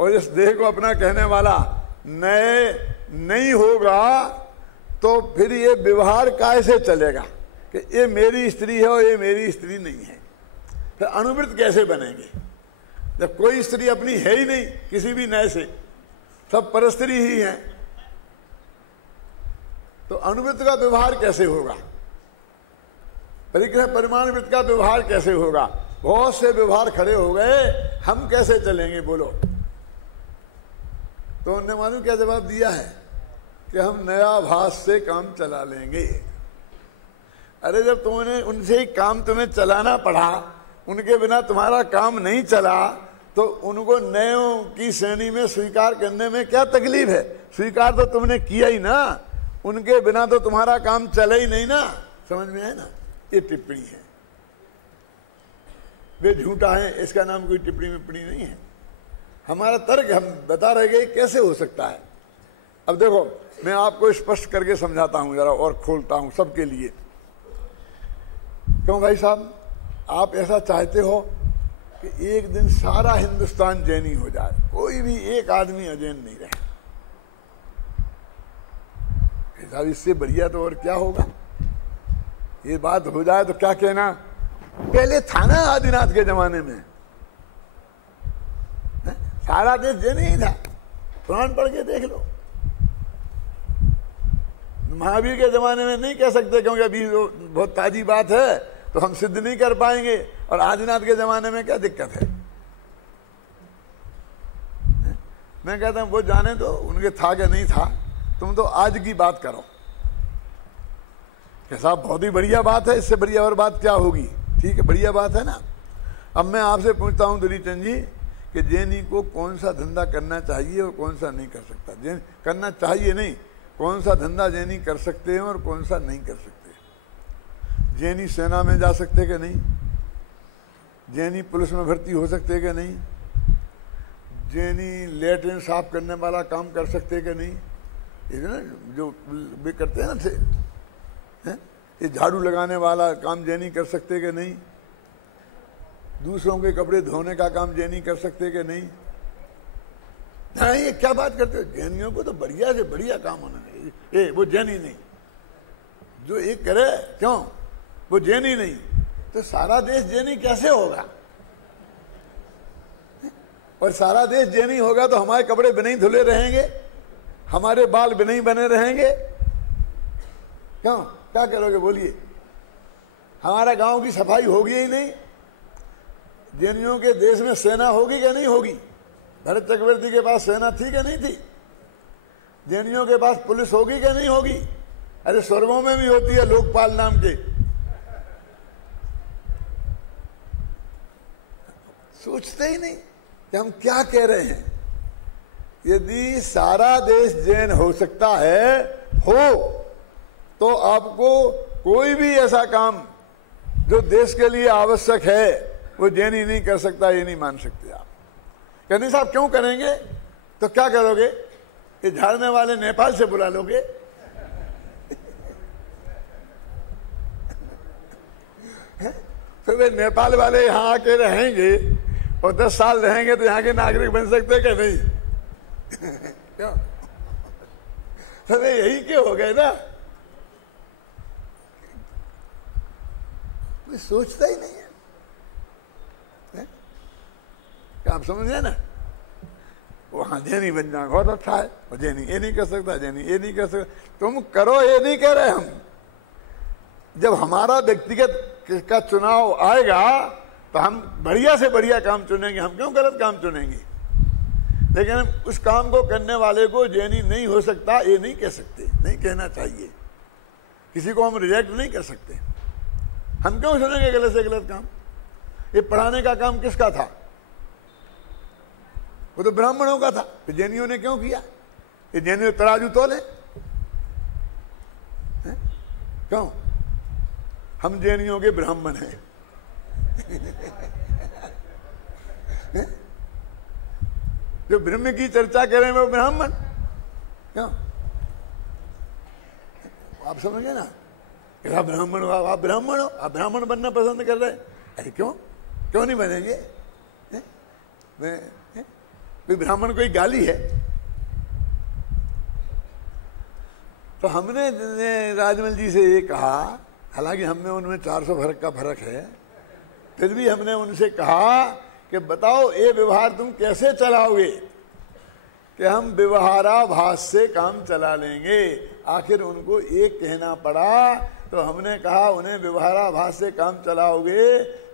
और इस देह को अपना कहने वाला नए नहीं होगा तो फिर ये व्यवहार कैसे चलेगा कि ये मेरी स्त्री है और ये मेरी स्त्री नहीं है? फिर अनुवृत्त कैसे बनेंगे जब कोई स्त्री अपनी है ही नहीं किसी भी नए से, सब परस्त्री ही है? तो अनुवृत्त का व्यवहार कैसे होगा? परिग्रह परिमाणवृत्त का व्यवहार कैसे होगा? बहुत से व्यवहार खड़े हो गए, हम कैसे चलेंगे बोलो? तो उन्होंने मालूम क्या जवाब दिया है कि हम नया भास से काम चला लेंगे। अरे जब तुमने उनसे ही काम तुम्हें चलाना पड़ा, उनके बिना तुम्हारा काम नहीं चला, तो उनको नयों की श्रेणी में स्वीकार करने में क्या तकलीफ है? स्वीकार तो तुमने किया ही ना, उनके बिना तो तुम्हारा काम चले ही नहीं ना। समझ में आए ना? ये टिप्पणी है। वे झूठा है, इसका नाम कोई टिप्पणी विप्पणी नहीं है। हमारा तर्क हम बता रहे गए कैसे हो सकता है। अब देखो मैं आपको स्पष्ट करके समझाता हूं जरा और खोलता हूं सबके लिए। क्यों भाई साहब, आप ऐसा चाहते हो कि एक दिन सारा हिंदुस्तान जैनी हो जाए, कोई भी एक आदमी अजैन नहीं रहे? साहब इससे बढ़िया तो और क्या होगा? ये बात हो जाए तो क्या कहना, पहले था ना आदिनाथ के जमाने में सारा देश जैन ही था। पुराण पढ़ के देख लो। महावीर के जमाने में नहीं कह सकते क्योंकि अभी बहुत ताजी बात है तो हम सिद्ध नहीं कर पाएंगे, और आदिनाथ के जमाने में क्या दिक्कत है? मैं कहता हूं वो जाने दो, उनके था क्या नहीं था, तुम तो आज की बात करो। कि साहब बहुत ही बढ़िया बात है, इससे बढ़िया और बात क्या होगी? ठीक है, बढ़िया बात है ना। अब मैं आपसे पूछता हूं दुलीचंद जी कि जैनी को कौन सा धंधा करना चाहिए और कौन सा नहीं कर सकता? जैन करना चाहिए नहीं, कौन सा धंधा जैनी कर सकते हैं और कौन सा नहीं कर सकते? जैनी सेना में जा सकते कि नहीं? जैनी पुलिस में भर्ती हो सकते कि नहीं? जैनी लेटरिन साफ करने वाला काम कर सकते कि नहीं? ये ना जो वे करते हैं ना थे, ये झाड़ू लगाने वाला काम जैनी कर सकते कि नहीं? दूसरों के कपड़े धोने का काम जैनी कर सकते कि नहीं? हाँ, ये क्या बात करते हो? जैनियों को तो बढ़िया से बढ़िया काम होना चाहिए। वो जैनी नहीं, जो एक करे क्यों वो जैनी नहीं, तो सारा देश जैनी कैसे होगा? और सारा देश जैनी होगा तो हमारे कपड़े बिना ही धुले रहेंगे, हमारे बाल बिना ही बने रहेंगे। क्यों, क्या करोगे बोलिए? हमारा गांव की सफाई होगी ही नहीं। जैनियों के देश में सेना होगी क्या नहीं होगी? भरत चक्रवर्ती के पास सेना थी क्या नहीं थी? जैनियों के पास पुलिस होगी क्या नहीं होगी? अरे स्वर्गों में भी होती है लोकपाल नाम के। सोचते ही नहीं कि हम क्या कह रहे हैं। यदि सारा देश जैन हो सकता है तो आपको कोई भी ऐसा काम जो देश के लिए आवश्यक है वो जैनी नहीं कर सकता, ये नहीं मान सकते आप। कहने साहब क्यों करेंगे? तो क्या करोगे? ये झाड़ने वाले नेपाल से बुला लोगे? तो वे नेपाल वाले यहाँ आके रहेंगे और 10 साल रहेंगे तो यहाँ के नागरिक बन सकते क्या नहीं? क्यों? तो यही क्यों हो गए ना? कोई सोचता ही नहीं है। क्या आप समझ गए ना? वहां जैनी बन जाए बहुत अच्छा है, और जैनी ये नहीं कर सकता, जैनी ये नहीं कर सकता। तुम करो, ये नहीं कह रहे हम। जब हमारा व्यक्तिगत का चुनाव आएगा तो हम बढ़िया से बढ़िया काम चुनेंगे, हम क्यों गलत काम चुनेंगे? लेकिन उस काम को करने वाले को जैनी नहीं हो सकता ये नहीं कह सकते, नहीं कहना चाहिए। किसी को हम रिजेक्ट नहीं कर सकते। हम क्यों सुनेंगे गलत से गलत काम? ये पढ़ाने का काम किसका था? वो तो ब्राह्मणों का था। तो जैनियों ने क्यों किया? ये जैनियों तराजू तोले क्यों? हम जैनियों के ब्राह्मण हैं। जो ब्रह्म की चर्चा करें वो ब्राह्मण क्यों? आप समझ गए ना? आप ब्राह्मण हो, आप ब्राह्मण हो, आप ब्राह्मण बनना पसंद कर रहे हैं। अरे क्यों क्यों नहीं बनेंगे? कोई ब्राह्मण कोई गाली है? तो हमने राजमल जी से ये कहा, हालांकि हम में उनमें 400 फर्क का फर्क है, फिर भी हमने उनसे कहा कि बताओ ये व्यवहार तुम कैसे चलाओगे? कि हम व्यवहाराभास से काम चला लेंगे। आखिर उनको एक कहना पड़ा, तो हमने कहा उन्हें व्यवहाराभास से काम चलाओगे,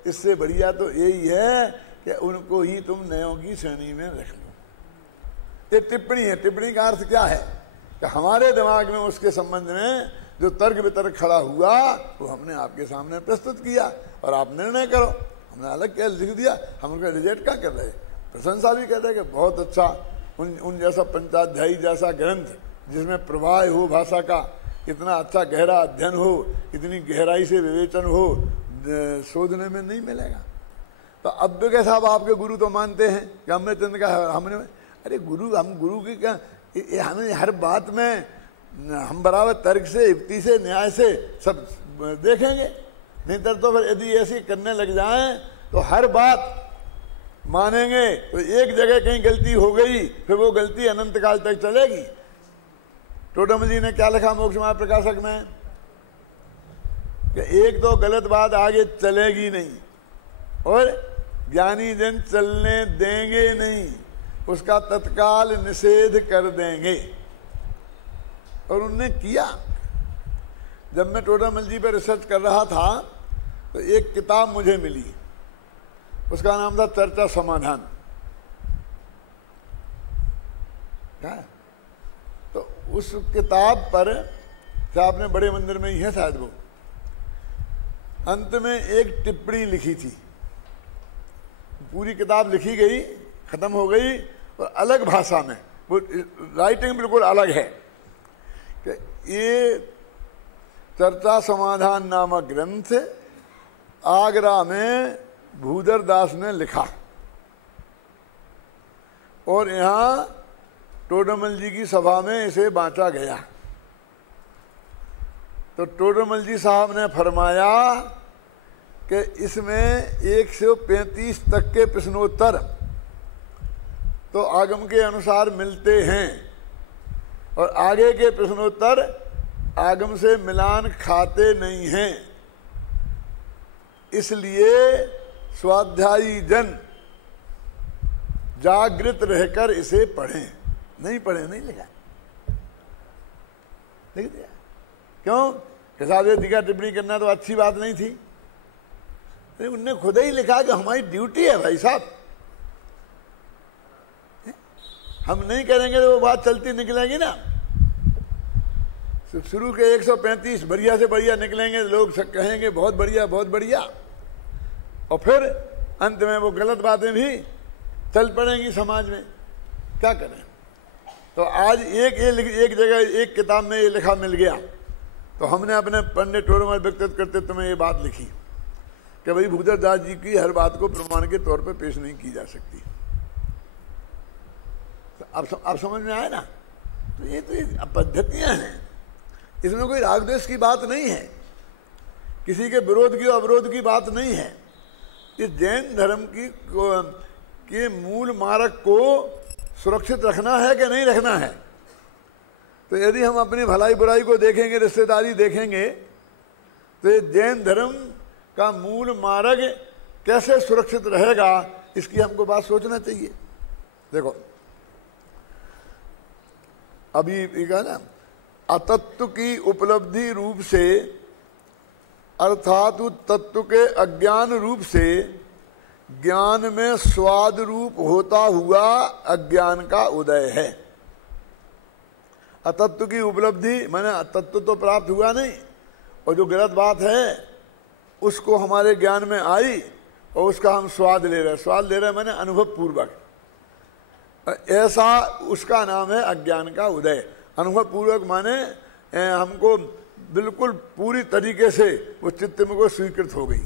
इससे बढ़िया तो यही है कि उनको ही तुम नयों की श्रेणी में रख लो। ये टिप्पणी है। टिप्पणी का अर्थ क्या है कि हमारे दिमाग में उसके संबंध में जो तर्क वितर्क खड़ा हुआ वो हमने आपके सामने प्रस्तुत किया और आप निर्णय करो। हमने अलग क्या लिख दिया, हम उनका रिजेक्ट क्या कर रहे, प्रशंसा भी कर रहे कि बहुत अच्छा, उन जैसा पंचाध्यायी जैसा ग्रंथ जिसमें प्रवाह हो भाषा का, इतना अच्छा गहरा अध्ययन हो, इतनी गहराई से विवेचन हो, शोधने में नहीं मिलेगा। तो अब के साहब आपके गुरु तो मानते हैं कि हमने चंद का हमने, अरे गुरु, हम गुरु की क्या, हमें हर बात में हम बराबर तर्क से, युक्ति से, न्याय से सब देखेंगे। नहीं तो फिर यदि ऐसे करने लग जाएं तो हर बात मानेंगे तो एक जगह कहीं गलती हो गई फिर वो गलती अनंत काल तक चलेगी। टोडरमल जी ने क्या लिखा मोक्ष मार्ग प्रकाशक में कि एक तो गलत बात आगे चलेगी नहीं और ज्ञानी जन चलने देंगे नहीं, उसका तत्काल निषेध कर देंगे। और उन्होंने किया। जब मैं टोडरमल जी पर रिसर्च कर रहा था तो एक किताब मुझे मिली, उसका नाम था चर्चा समाधान। क्या? तो उस किताब पर, आपने बड़े मंदिर में ही है शायद, वो अंत में एक टिप्पणी लिखी थी। पूरी किताब लिखी गई, खत्म हो गई और अलग भाषा में, वो राइटिंग बिल्कुल अलग है कि ये चर्चा समाधान नामक ग्रंथ आगरा में भूधर दास ने लिखा और यहाँ टोडरमल जी की सभा में इसे बांटा गया। तो टोडरमल जी साहब ने फरमाया कि इसमें 135 तक के प्रश्नोत्तर तो आगम के अनुसार मिलते हैं और आगे के प्रश्नोत्तर आगम से मिलान खाते नहीं हैं, इसलिए स्वाध्यायी जन जागृत रहकर इसे पढ़ें। नहीं पढ़े, नहीं लिखा, लिख दिया। क्यों? हिसाब से टीका टिप्पणी करना तो अच्छी बात नहीं थी, उनने खुद ही लिखा कि हमारी ड्यूटी है भाई साहब, हम नहीं करेंगे तो वो बात चलती निकलेगी ना। शुरू के 135 बढ़िया से बढ़िया निकलेंगे, लोग कहेंगे बहुत बढ़िया बहुत बढ़िया, और फिर अंत में वो गलत बातें भी चल पड़ेंगी समाज में। क्या करें? तो आज एक जगह एक किताब में ये लिखा मिल गया, तो हमने अपने पंडित टोडरमल व्यक्तित्व करते तुम्हें ये बात लिखी कि भाई भूधर दास जी की हर बात को प्रमाण के तौर पर पेश नहीं की जा सकती। तो अब समझ में आया ना? तो ये पद्धतियां हैं, इसमें कोई राग द्वेष की बात नहीं है, किसी के विरोध की अवरोध की बात नहीं है। इस जैन धर्म के मूल मार्ग को सुरक्षित रखना है कि नहीं रखना है। तो यदि हम अपनी भलाई बुराई को देखेंगे, रिश्तेदारी देखेंगे, तो ये जैन धर्म का मूल मार्ग कैसे सुरक्षित रहेगा, इसकी हमको बात सोचना चाहिए। देखो अभी कहा ना, अतत्व की उपलब्धि रूप से अर्थात तत्व के अज्ञान रूप से ज्ञान में स्वाद रूप होता हुआ अज्ञान का उदय है। अतत्व की उपलब्धि माने तत्व तो प्राप्त हुआ नहीं, और जो गलत बात है उसको हमारे ज्ञान में आई और उसका हम स्वाद ले रहे, स्वाद ले रहे माने अनुभव पूर्वक, ऐसा उसका नाम है अज्ञान का उदय। अनुभव पूर्वक माने हमको बिल्कुल पूरी तरीके से वो चित्त में को स्वीकृत हो गई।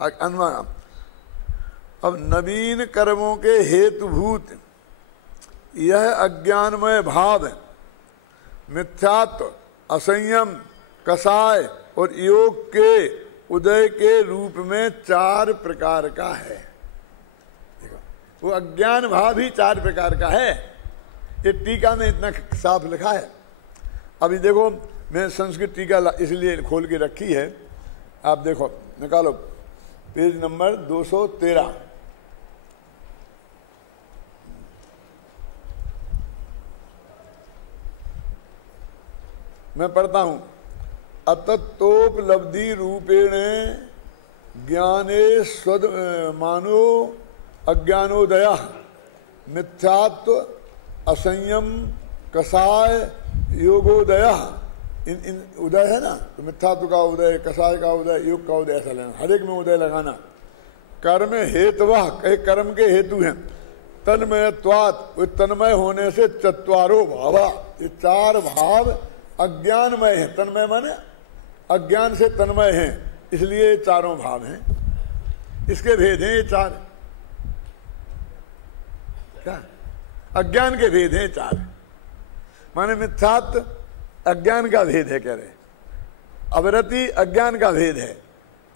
अनुमान। अब नवीन कर्मों के हेतुभूत यह अज्ञानमय भाव मिथ्यात्व, असंयम, कसाय और योग के उदय के रूप में 4 प्रकार का है। देखो वो अज्ञान भाव ही 4 प्रकार का है। ये टीका में इतना साफ लिखा है। अभी देखो मैं संस्कृत टीका इसलिए खोल के रखी है, आप देखो निकालो पेज नंबर 213। मैं पढ़ता हूं। अतत्तोपलब्धि रूपेण ज्ञाने स्वद मानो अज्ञानोदय मिथ्यात्व, असंयम, कसाय, योगोदय। इन उदय है ना, तो मिथ्यात्व का उदय, कसाय का उदय, योग का उदय, ऐसा लेना, हर एक में उदय लगाना। कर्म हेतुवः, कई कर्म के हेतु हैं। तन्मयत्वात्, तन्मय होने से चत्वारो भावा, ये 4 भाव अज्ञानमय है। तन्मय माने अज्ञान से तन्मय हैं, इसलिए 4 भाव हैं। इसके भेद हैं ये 4। क्या? अज्ञान के भेद हैं 4। माने मिथ्यात्व अज्ञान का भेद है कह रहे, अवरति अज्ञान का भेद है,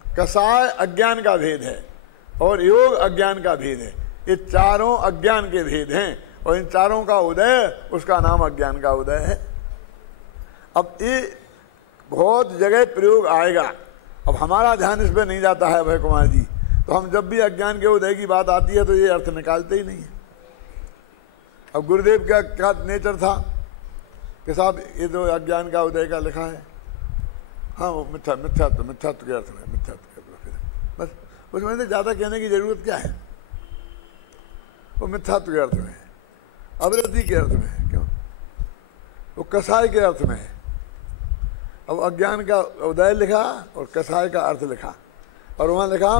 कसाय अज्ञान का भेद है और योग अज्ञान का भेद है। ये 4 अज्ञान के भेद हैं और इन 4 का उदय, उसका नाम अज्ञान का उदय है। अब ये बहुत जगह प्रयोग आएगा। अब हमारा ध्यान इस पर नहीं जाता है अभय कुमार जी, तो हम जब भी अज्ञान के उदय की बात आती है तो ये अर्थ निकालते ही नहीं है। अब गुरुदेव का क्या नेचर था कि साहब ये तो अज्ञान का उदय का लिखा है, हाँ वो मिथ्यात्व के अर्थ में, मिथ्यात्व के अर्थ में, बस उसमें से ज़्यादा कहने की जरूरत क्या है। वो मिथ्यात्व के अर्थ में है, अवरति के अर्थ में है, क्यों वो कसाय के अर्थ में है। अब अज्ञान का उदय लिखा और कसाय का अर्थ लिखा, और वहाँ लिखा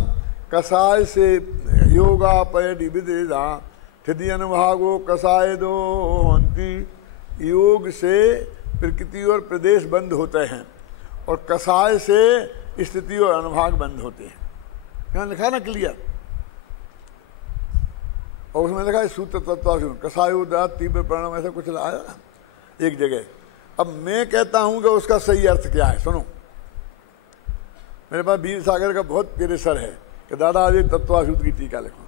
कसाय से योगा पयडि विदेदा स्थिति अनुभागो कसाय दो हंती। योग से प्रकृति और प्रदेश बंद होते हैं और कसाय से स्थिति और अनुभाग बंद होते हैं। यहाँ लिखा ना क्लियर, और उसमें लिखा है सूत्र तत्वाशुन कसायोदा तीव्र परिणाम, ऐसा कुछ आया ना एक जगह। अब मैं कहता हूं कि उसका सही अर्थ क्या है, सुनो। मेरे पास वीर सागर का बहुत प्रेशर है कि दादा आज तत्वाशुद्ध की टीका लिखो,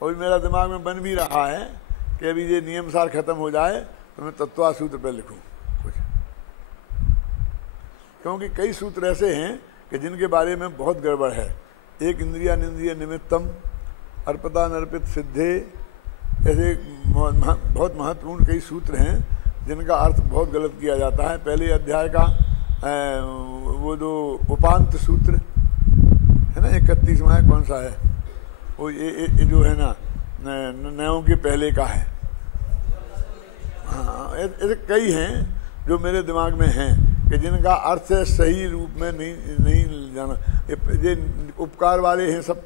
और मेरा दिमाग में बन भी रहा है कि अभी ये नियम सार खत्म हो जाए तो मैं तत्वासूत्र पे लिखूं कुछ, क्योंकि कई सूत्र ऐसे हैं कि जिनके बारे में बहुत गड़बड़ है। एक इंद्रिया निंद्रिय निमित्तम, अर्पता नर्पित सिद्धे, ऐसे बहुत महत्वपूर्ण कई सूत्र हैं जिनका अर्थ बहुत गलत किया जाता है। पहले अध्याय का वो जो उपांत सूत्र है ना, 31वां कौन सा है वो, ये जो है ना नयों के पहले का है। हाँ ऐसे कई हैं जो मेरे दिमाग में हैं कि जिनका अर्थ सही रूप में नहीं जाना। ये उपकार वाले हैं सब,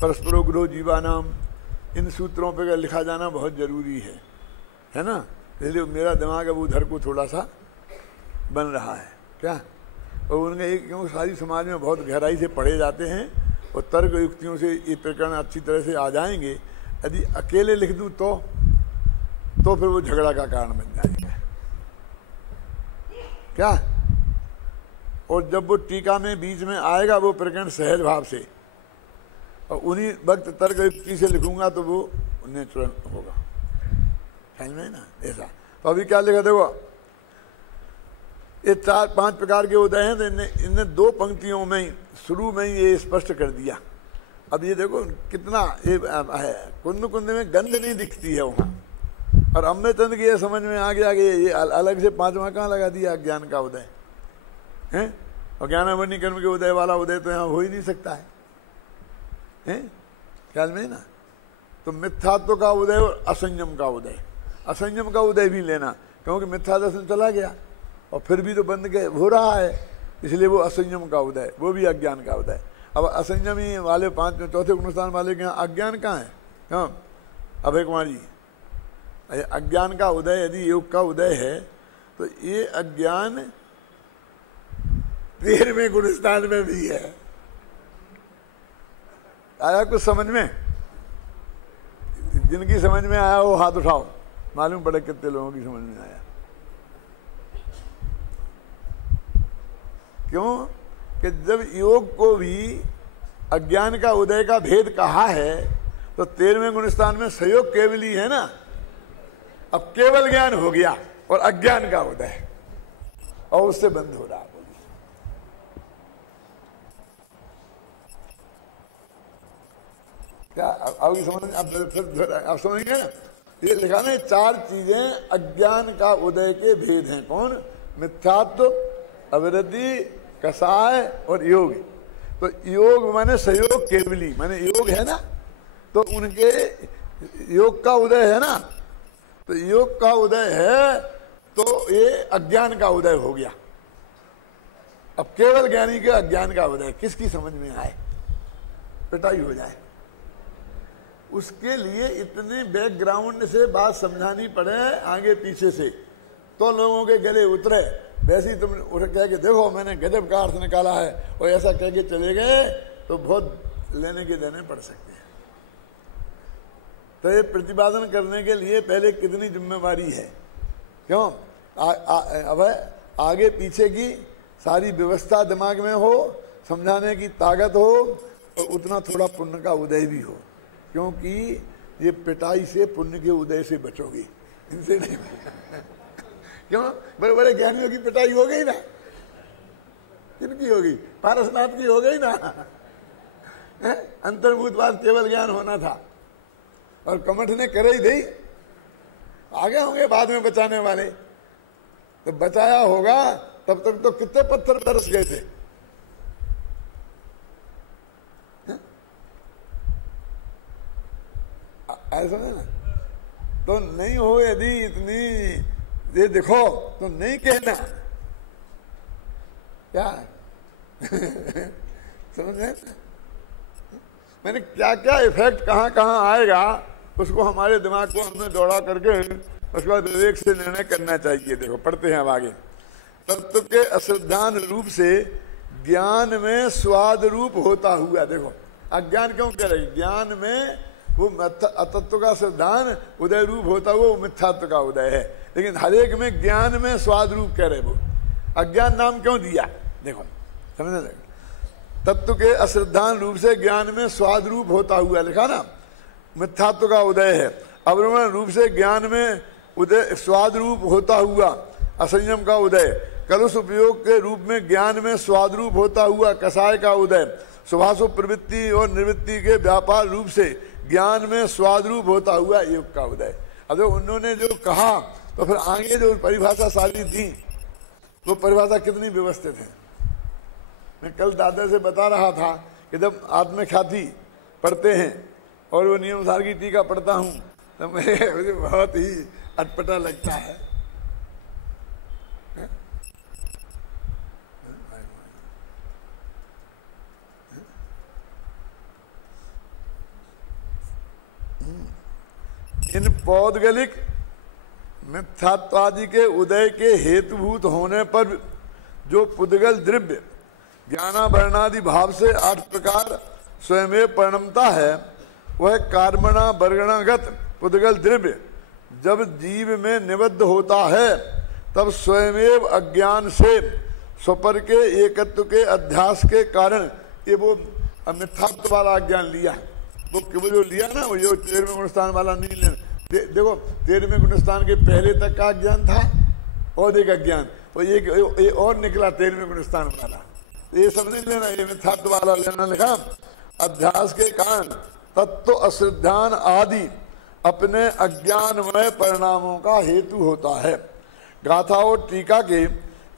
परस्परो गुरो जीवानाम, इन सूत्रों पे लिखा जाना बहुत जरूरी है ना। इसलिए मेरा दिमाग अब उधर को थोड़ा सा बन रहा है क्या। और उनके क्योंकि सारी समाज में बहुत गहराई से पढ़े जाते हैं और तर्क युक्तियों से ये प्रकरण अच्छी तरह से आ जाएंगे। यदि अकेले लिख दूं तो फिर वो झगड़ा का कारण बन जाएगा क्या। और जब वो टीका में बीच में आएगा वो प्रकरण सहज भाव से, और उन्हीं वक्त तर्क युक्ति से लिखूंगा तो वो नेचुरल होगा, समझ में ना ऐसा। तो अभी क्या लिखा देखो, ये 4-5 प्रकार के उदय हैं, तो इनने 2 पंक्तियों में ही शुरू में ही ये स्पष्ट कर दिया। अब ये देखो कितना ये है, कुंद कुंद में गंध नहीं दिखती है वहाँ, और अमृतचंद की ये समझ में आ गया कि ये अलग से 5वां कहाँ लगा दिया अज्ञान का उदय है। और ज्ञानावरणी कर्म के उदय वाला उदय तो यहाँ हो ही नहीं सकता है ख्याल में ना। तो मिथ्यात्व का उदय और असंयम का उदय, असंयम का उदय भी लेना, क्योंकि मिथ्या दर्शन चला गया और फिर भी तो बंद के हो रहा है, इसलिए वो असंयम का उदय, वो भी अज्ञान का उदय। अब असंयमी वाले 5 में चौथे गुणस्थान वाले के यहाँ अज्ञान कहाँ है। हाँ अभय कुमार जी, अज्ञान का उदय यदि योग का उदय है तो ये अज्ञान 13वें गुणस्थान में भी है। आया कुछ समझ में? जिनकी समझ में आया वो हाथ उठाओ, मालूम पड़े कितने लोगों की समझ में आया। क्यों कि जब योग को भी अज्ञान का उदय का भेद कहा है तो 13वें गुणस्थान में सहयोग केवल ही है ना। अब केवल ज्ञान हो गया और अज्ञान का उदय और उससे बंद हो रहा। क्या अब समझ? अब समझेंगे ना? ये लिखा ना, 4 चीजें अज्ञान का उदय के भेद हैं। कौन? मिथ्यात्व, अविरति, कसाय और योग। तो योग माने सहयोग केवली, माने योग है ना, तो उनके योग का उदय है ना। तो योग का उदय है तो ये अज्ञान का उदय हो गया। अब केवल ज्ञानी के अज्ञान का उदय किसकी समझ में आए, पिटाई हो जाए। उसके लिए इतने बैकग्राउंड से बात समझानी पड़े आगे पीछे से, तो लोगों के गले उतरे। वैसे ही तुम कह के देखो मैंने गजब का अर्थ निकाला है और ऐसा कह के चले गए तो बहुत लेने के देने पड़ सकते हैं। तो ये प्रतिपादन करने के लिए पहले कितनी जिम्मेवारी है। क्यों? अब आगे पीछे की सारी व्यवस्था दिमाग में हो, समझाने की ताकत हो और उतना थोड़ा पुण्य का उदय भी हो। क्योंकि ये पिटाई से पुण्य के उदय से बचोगी, इनसे नहीं। क्यों? बड़े बड़े ज्ञानियों की पिटाई हो गई ना। किनकी होगी? पारसनाथ की हो गई ना। अंतर्भूतवाद केवल ज्ञान होना था और कमठ ने करे ही दी। आगे होंगे बाद में बचाने वाले, तो बचाया होगा तब तक तो कितने पत्थर बरस गए थे। ऐसा ना, तो नहीं हो यदि इतनी ये देखो तो नहीं कहना क्या। समझ में? मैंने क्या क्या इफेक्ट कहाँ कहाँ आएगा उसको हमारे दिमाग को हमने दौड़ा करके उसके बाद विवेक से निर्णय करना चाहिए। देखो पढ़ते हैं अब आगे। तत्व के अश्रद्धान रूप से ज्ञान में स्वाद रूप होता हुआ। देखो अज्ञान क्यों कह रहे? ज्ञान में वो अतत्व का सिद्धांत उदय रूप होता हुआ वो मिथ्यात्व का उदय है, लेकिन हरेक में ज्ञान में स्वाद रूप कह रहे। वो अज्ञान नाम क्यों दिया? देखो समझने लगे। तत्व के अश्रद्धान रूप से ज्ञान में स्वाद रूप होता हुआ लिखा ना, मिथ्यात्व का उदय है। अवरमण रूप से ज्ञान में उदय स्वाद रूप होता हुआ असंयम का उदय। कलुष उपयोग के रूप में ज्ञान में स्वाद रूप होता हुआ कसाय का उदय। सुभाषु प्रवृत्ति और निवृत्ति के व्यापार रूप से ज्ञान में स्वाद रूप होता हुआ योग का उदय। अब उन्होंने जो कहा तो फिर आगे जो परिभाषा सारी दी वो परिभाषा कितनी व्यवस्थित है। मैं कल दादा से बता रहा था कि जब आत्मख्याति पढ़ते हैं और वो नियम सार की टीका पढ़ता हूँ तो मुझे बहुत ही अटपटा लगता है। इन पौद्गलिक मिथ्यात्वादि के उदय के हेतुभूत होने पर जो पुद्गल द्रव्य ज्ञानाभरणादि भाव से 8 प्रकार स्वयं परिणमता है, वह कर्मणा वर्गणागत पुद्गल द्रव्य जब जीव में निबद्ध होता है तब स्वयं अज्ञान से स्वपर के एकत्व के अध्यास के कारण ये वो मिथ्यात्व वाला ज्ञान लिया। वो जो लिया ना वो जो 13वें गुणस्थान वाला नहीं लेना। देखो 13वें गुणस्थान के पहले तक का ज्ञान था और एक अज्ञान, तो ये और निकला 13वें गुणस्थान वाला। ये सब नहीं लेना, ये मिथ्यात्व वाला लेना। लिखा अध्यास के कारण तत्व अश्रद्धान आदि अपने अज्ञानमय परिणामों का हेतु होता है। गाथा और टीका के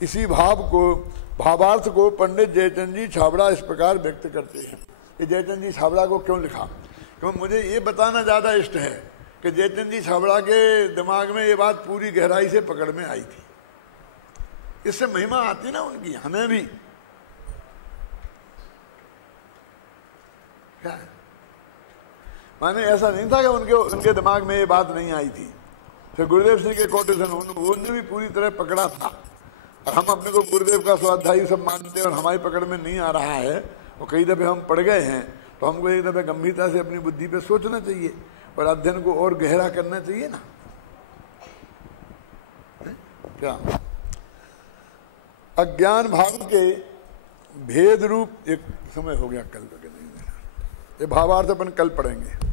इसी भावार्थ को पंडित जयचंद जी छाबड़ा इस प्रकार व्यक्त करते हैं। ये जयचंद जी छाबड़ा को क्यों लिखा? क्योंकि मुझे ये बताना ज्यादा इष्ट है कि जयचंद जी छाबड़ा के दिमाग में ये बात पूरी गहराई से पकड़ में आई थी। इससे महिमा आती ना उनकी, हमें भी। माने ऐसा नहीं था कि उनके दिमाग में ये बात नहीं आई थी। तो गुरुदेव सिंह के कोटेशन उन्होंने भी पूरी तरह पकड़ा था, और हम अपने को गुरुदेव का स्वाध्यायी सब मानते हैं और हमारी पकड़ में नहीं आ रहा है और कई दफ़े हम पड़ गए हैं, तो हमको एक दफ़े गंभीरता से अपनी बुद्धि पे सोचना चाहिए और अध्ययन को और गहरा करना चाहिए ना। क्या अज्ञान भाव के भेद रूप, एक समय हो गया कल का, नहीं ये भावार्थ अपन कल पढ़ेंगे।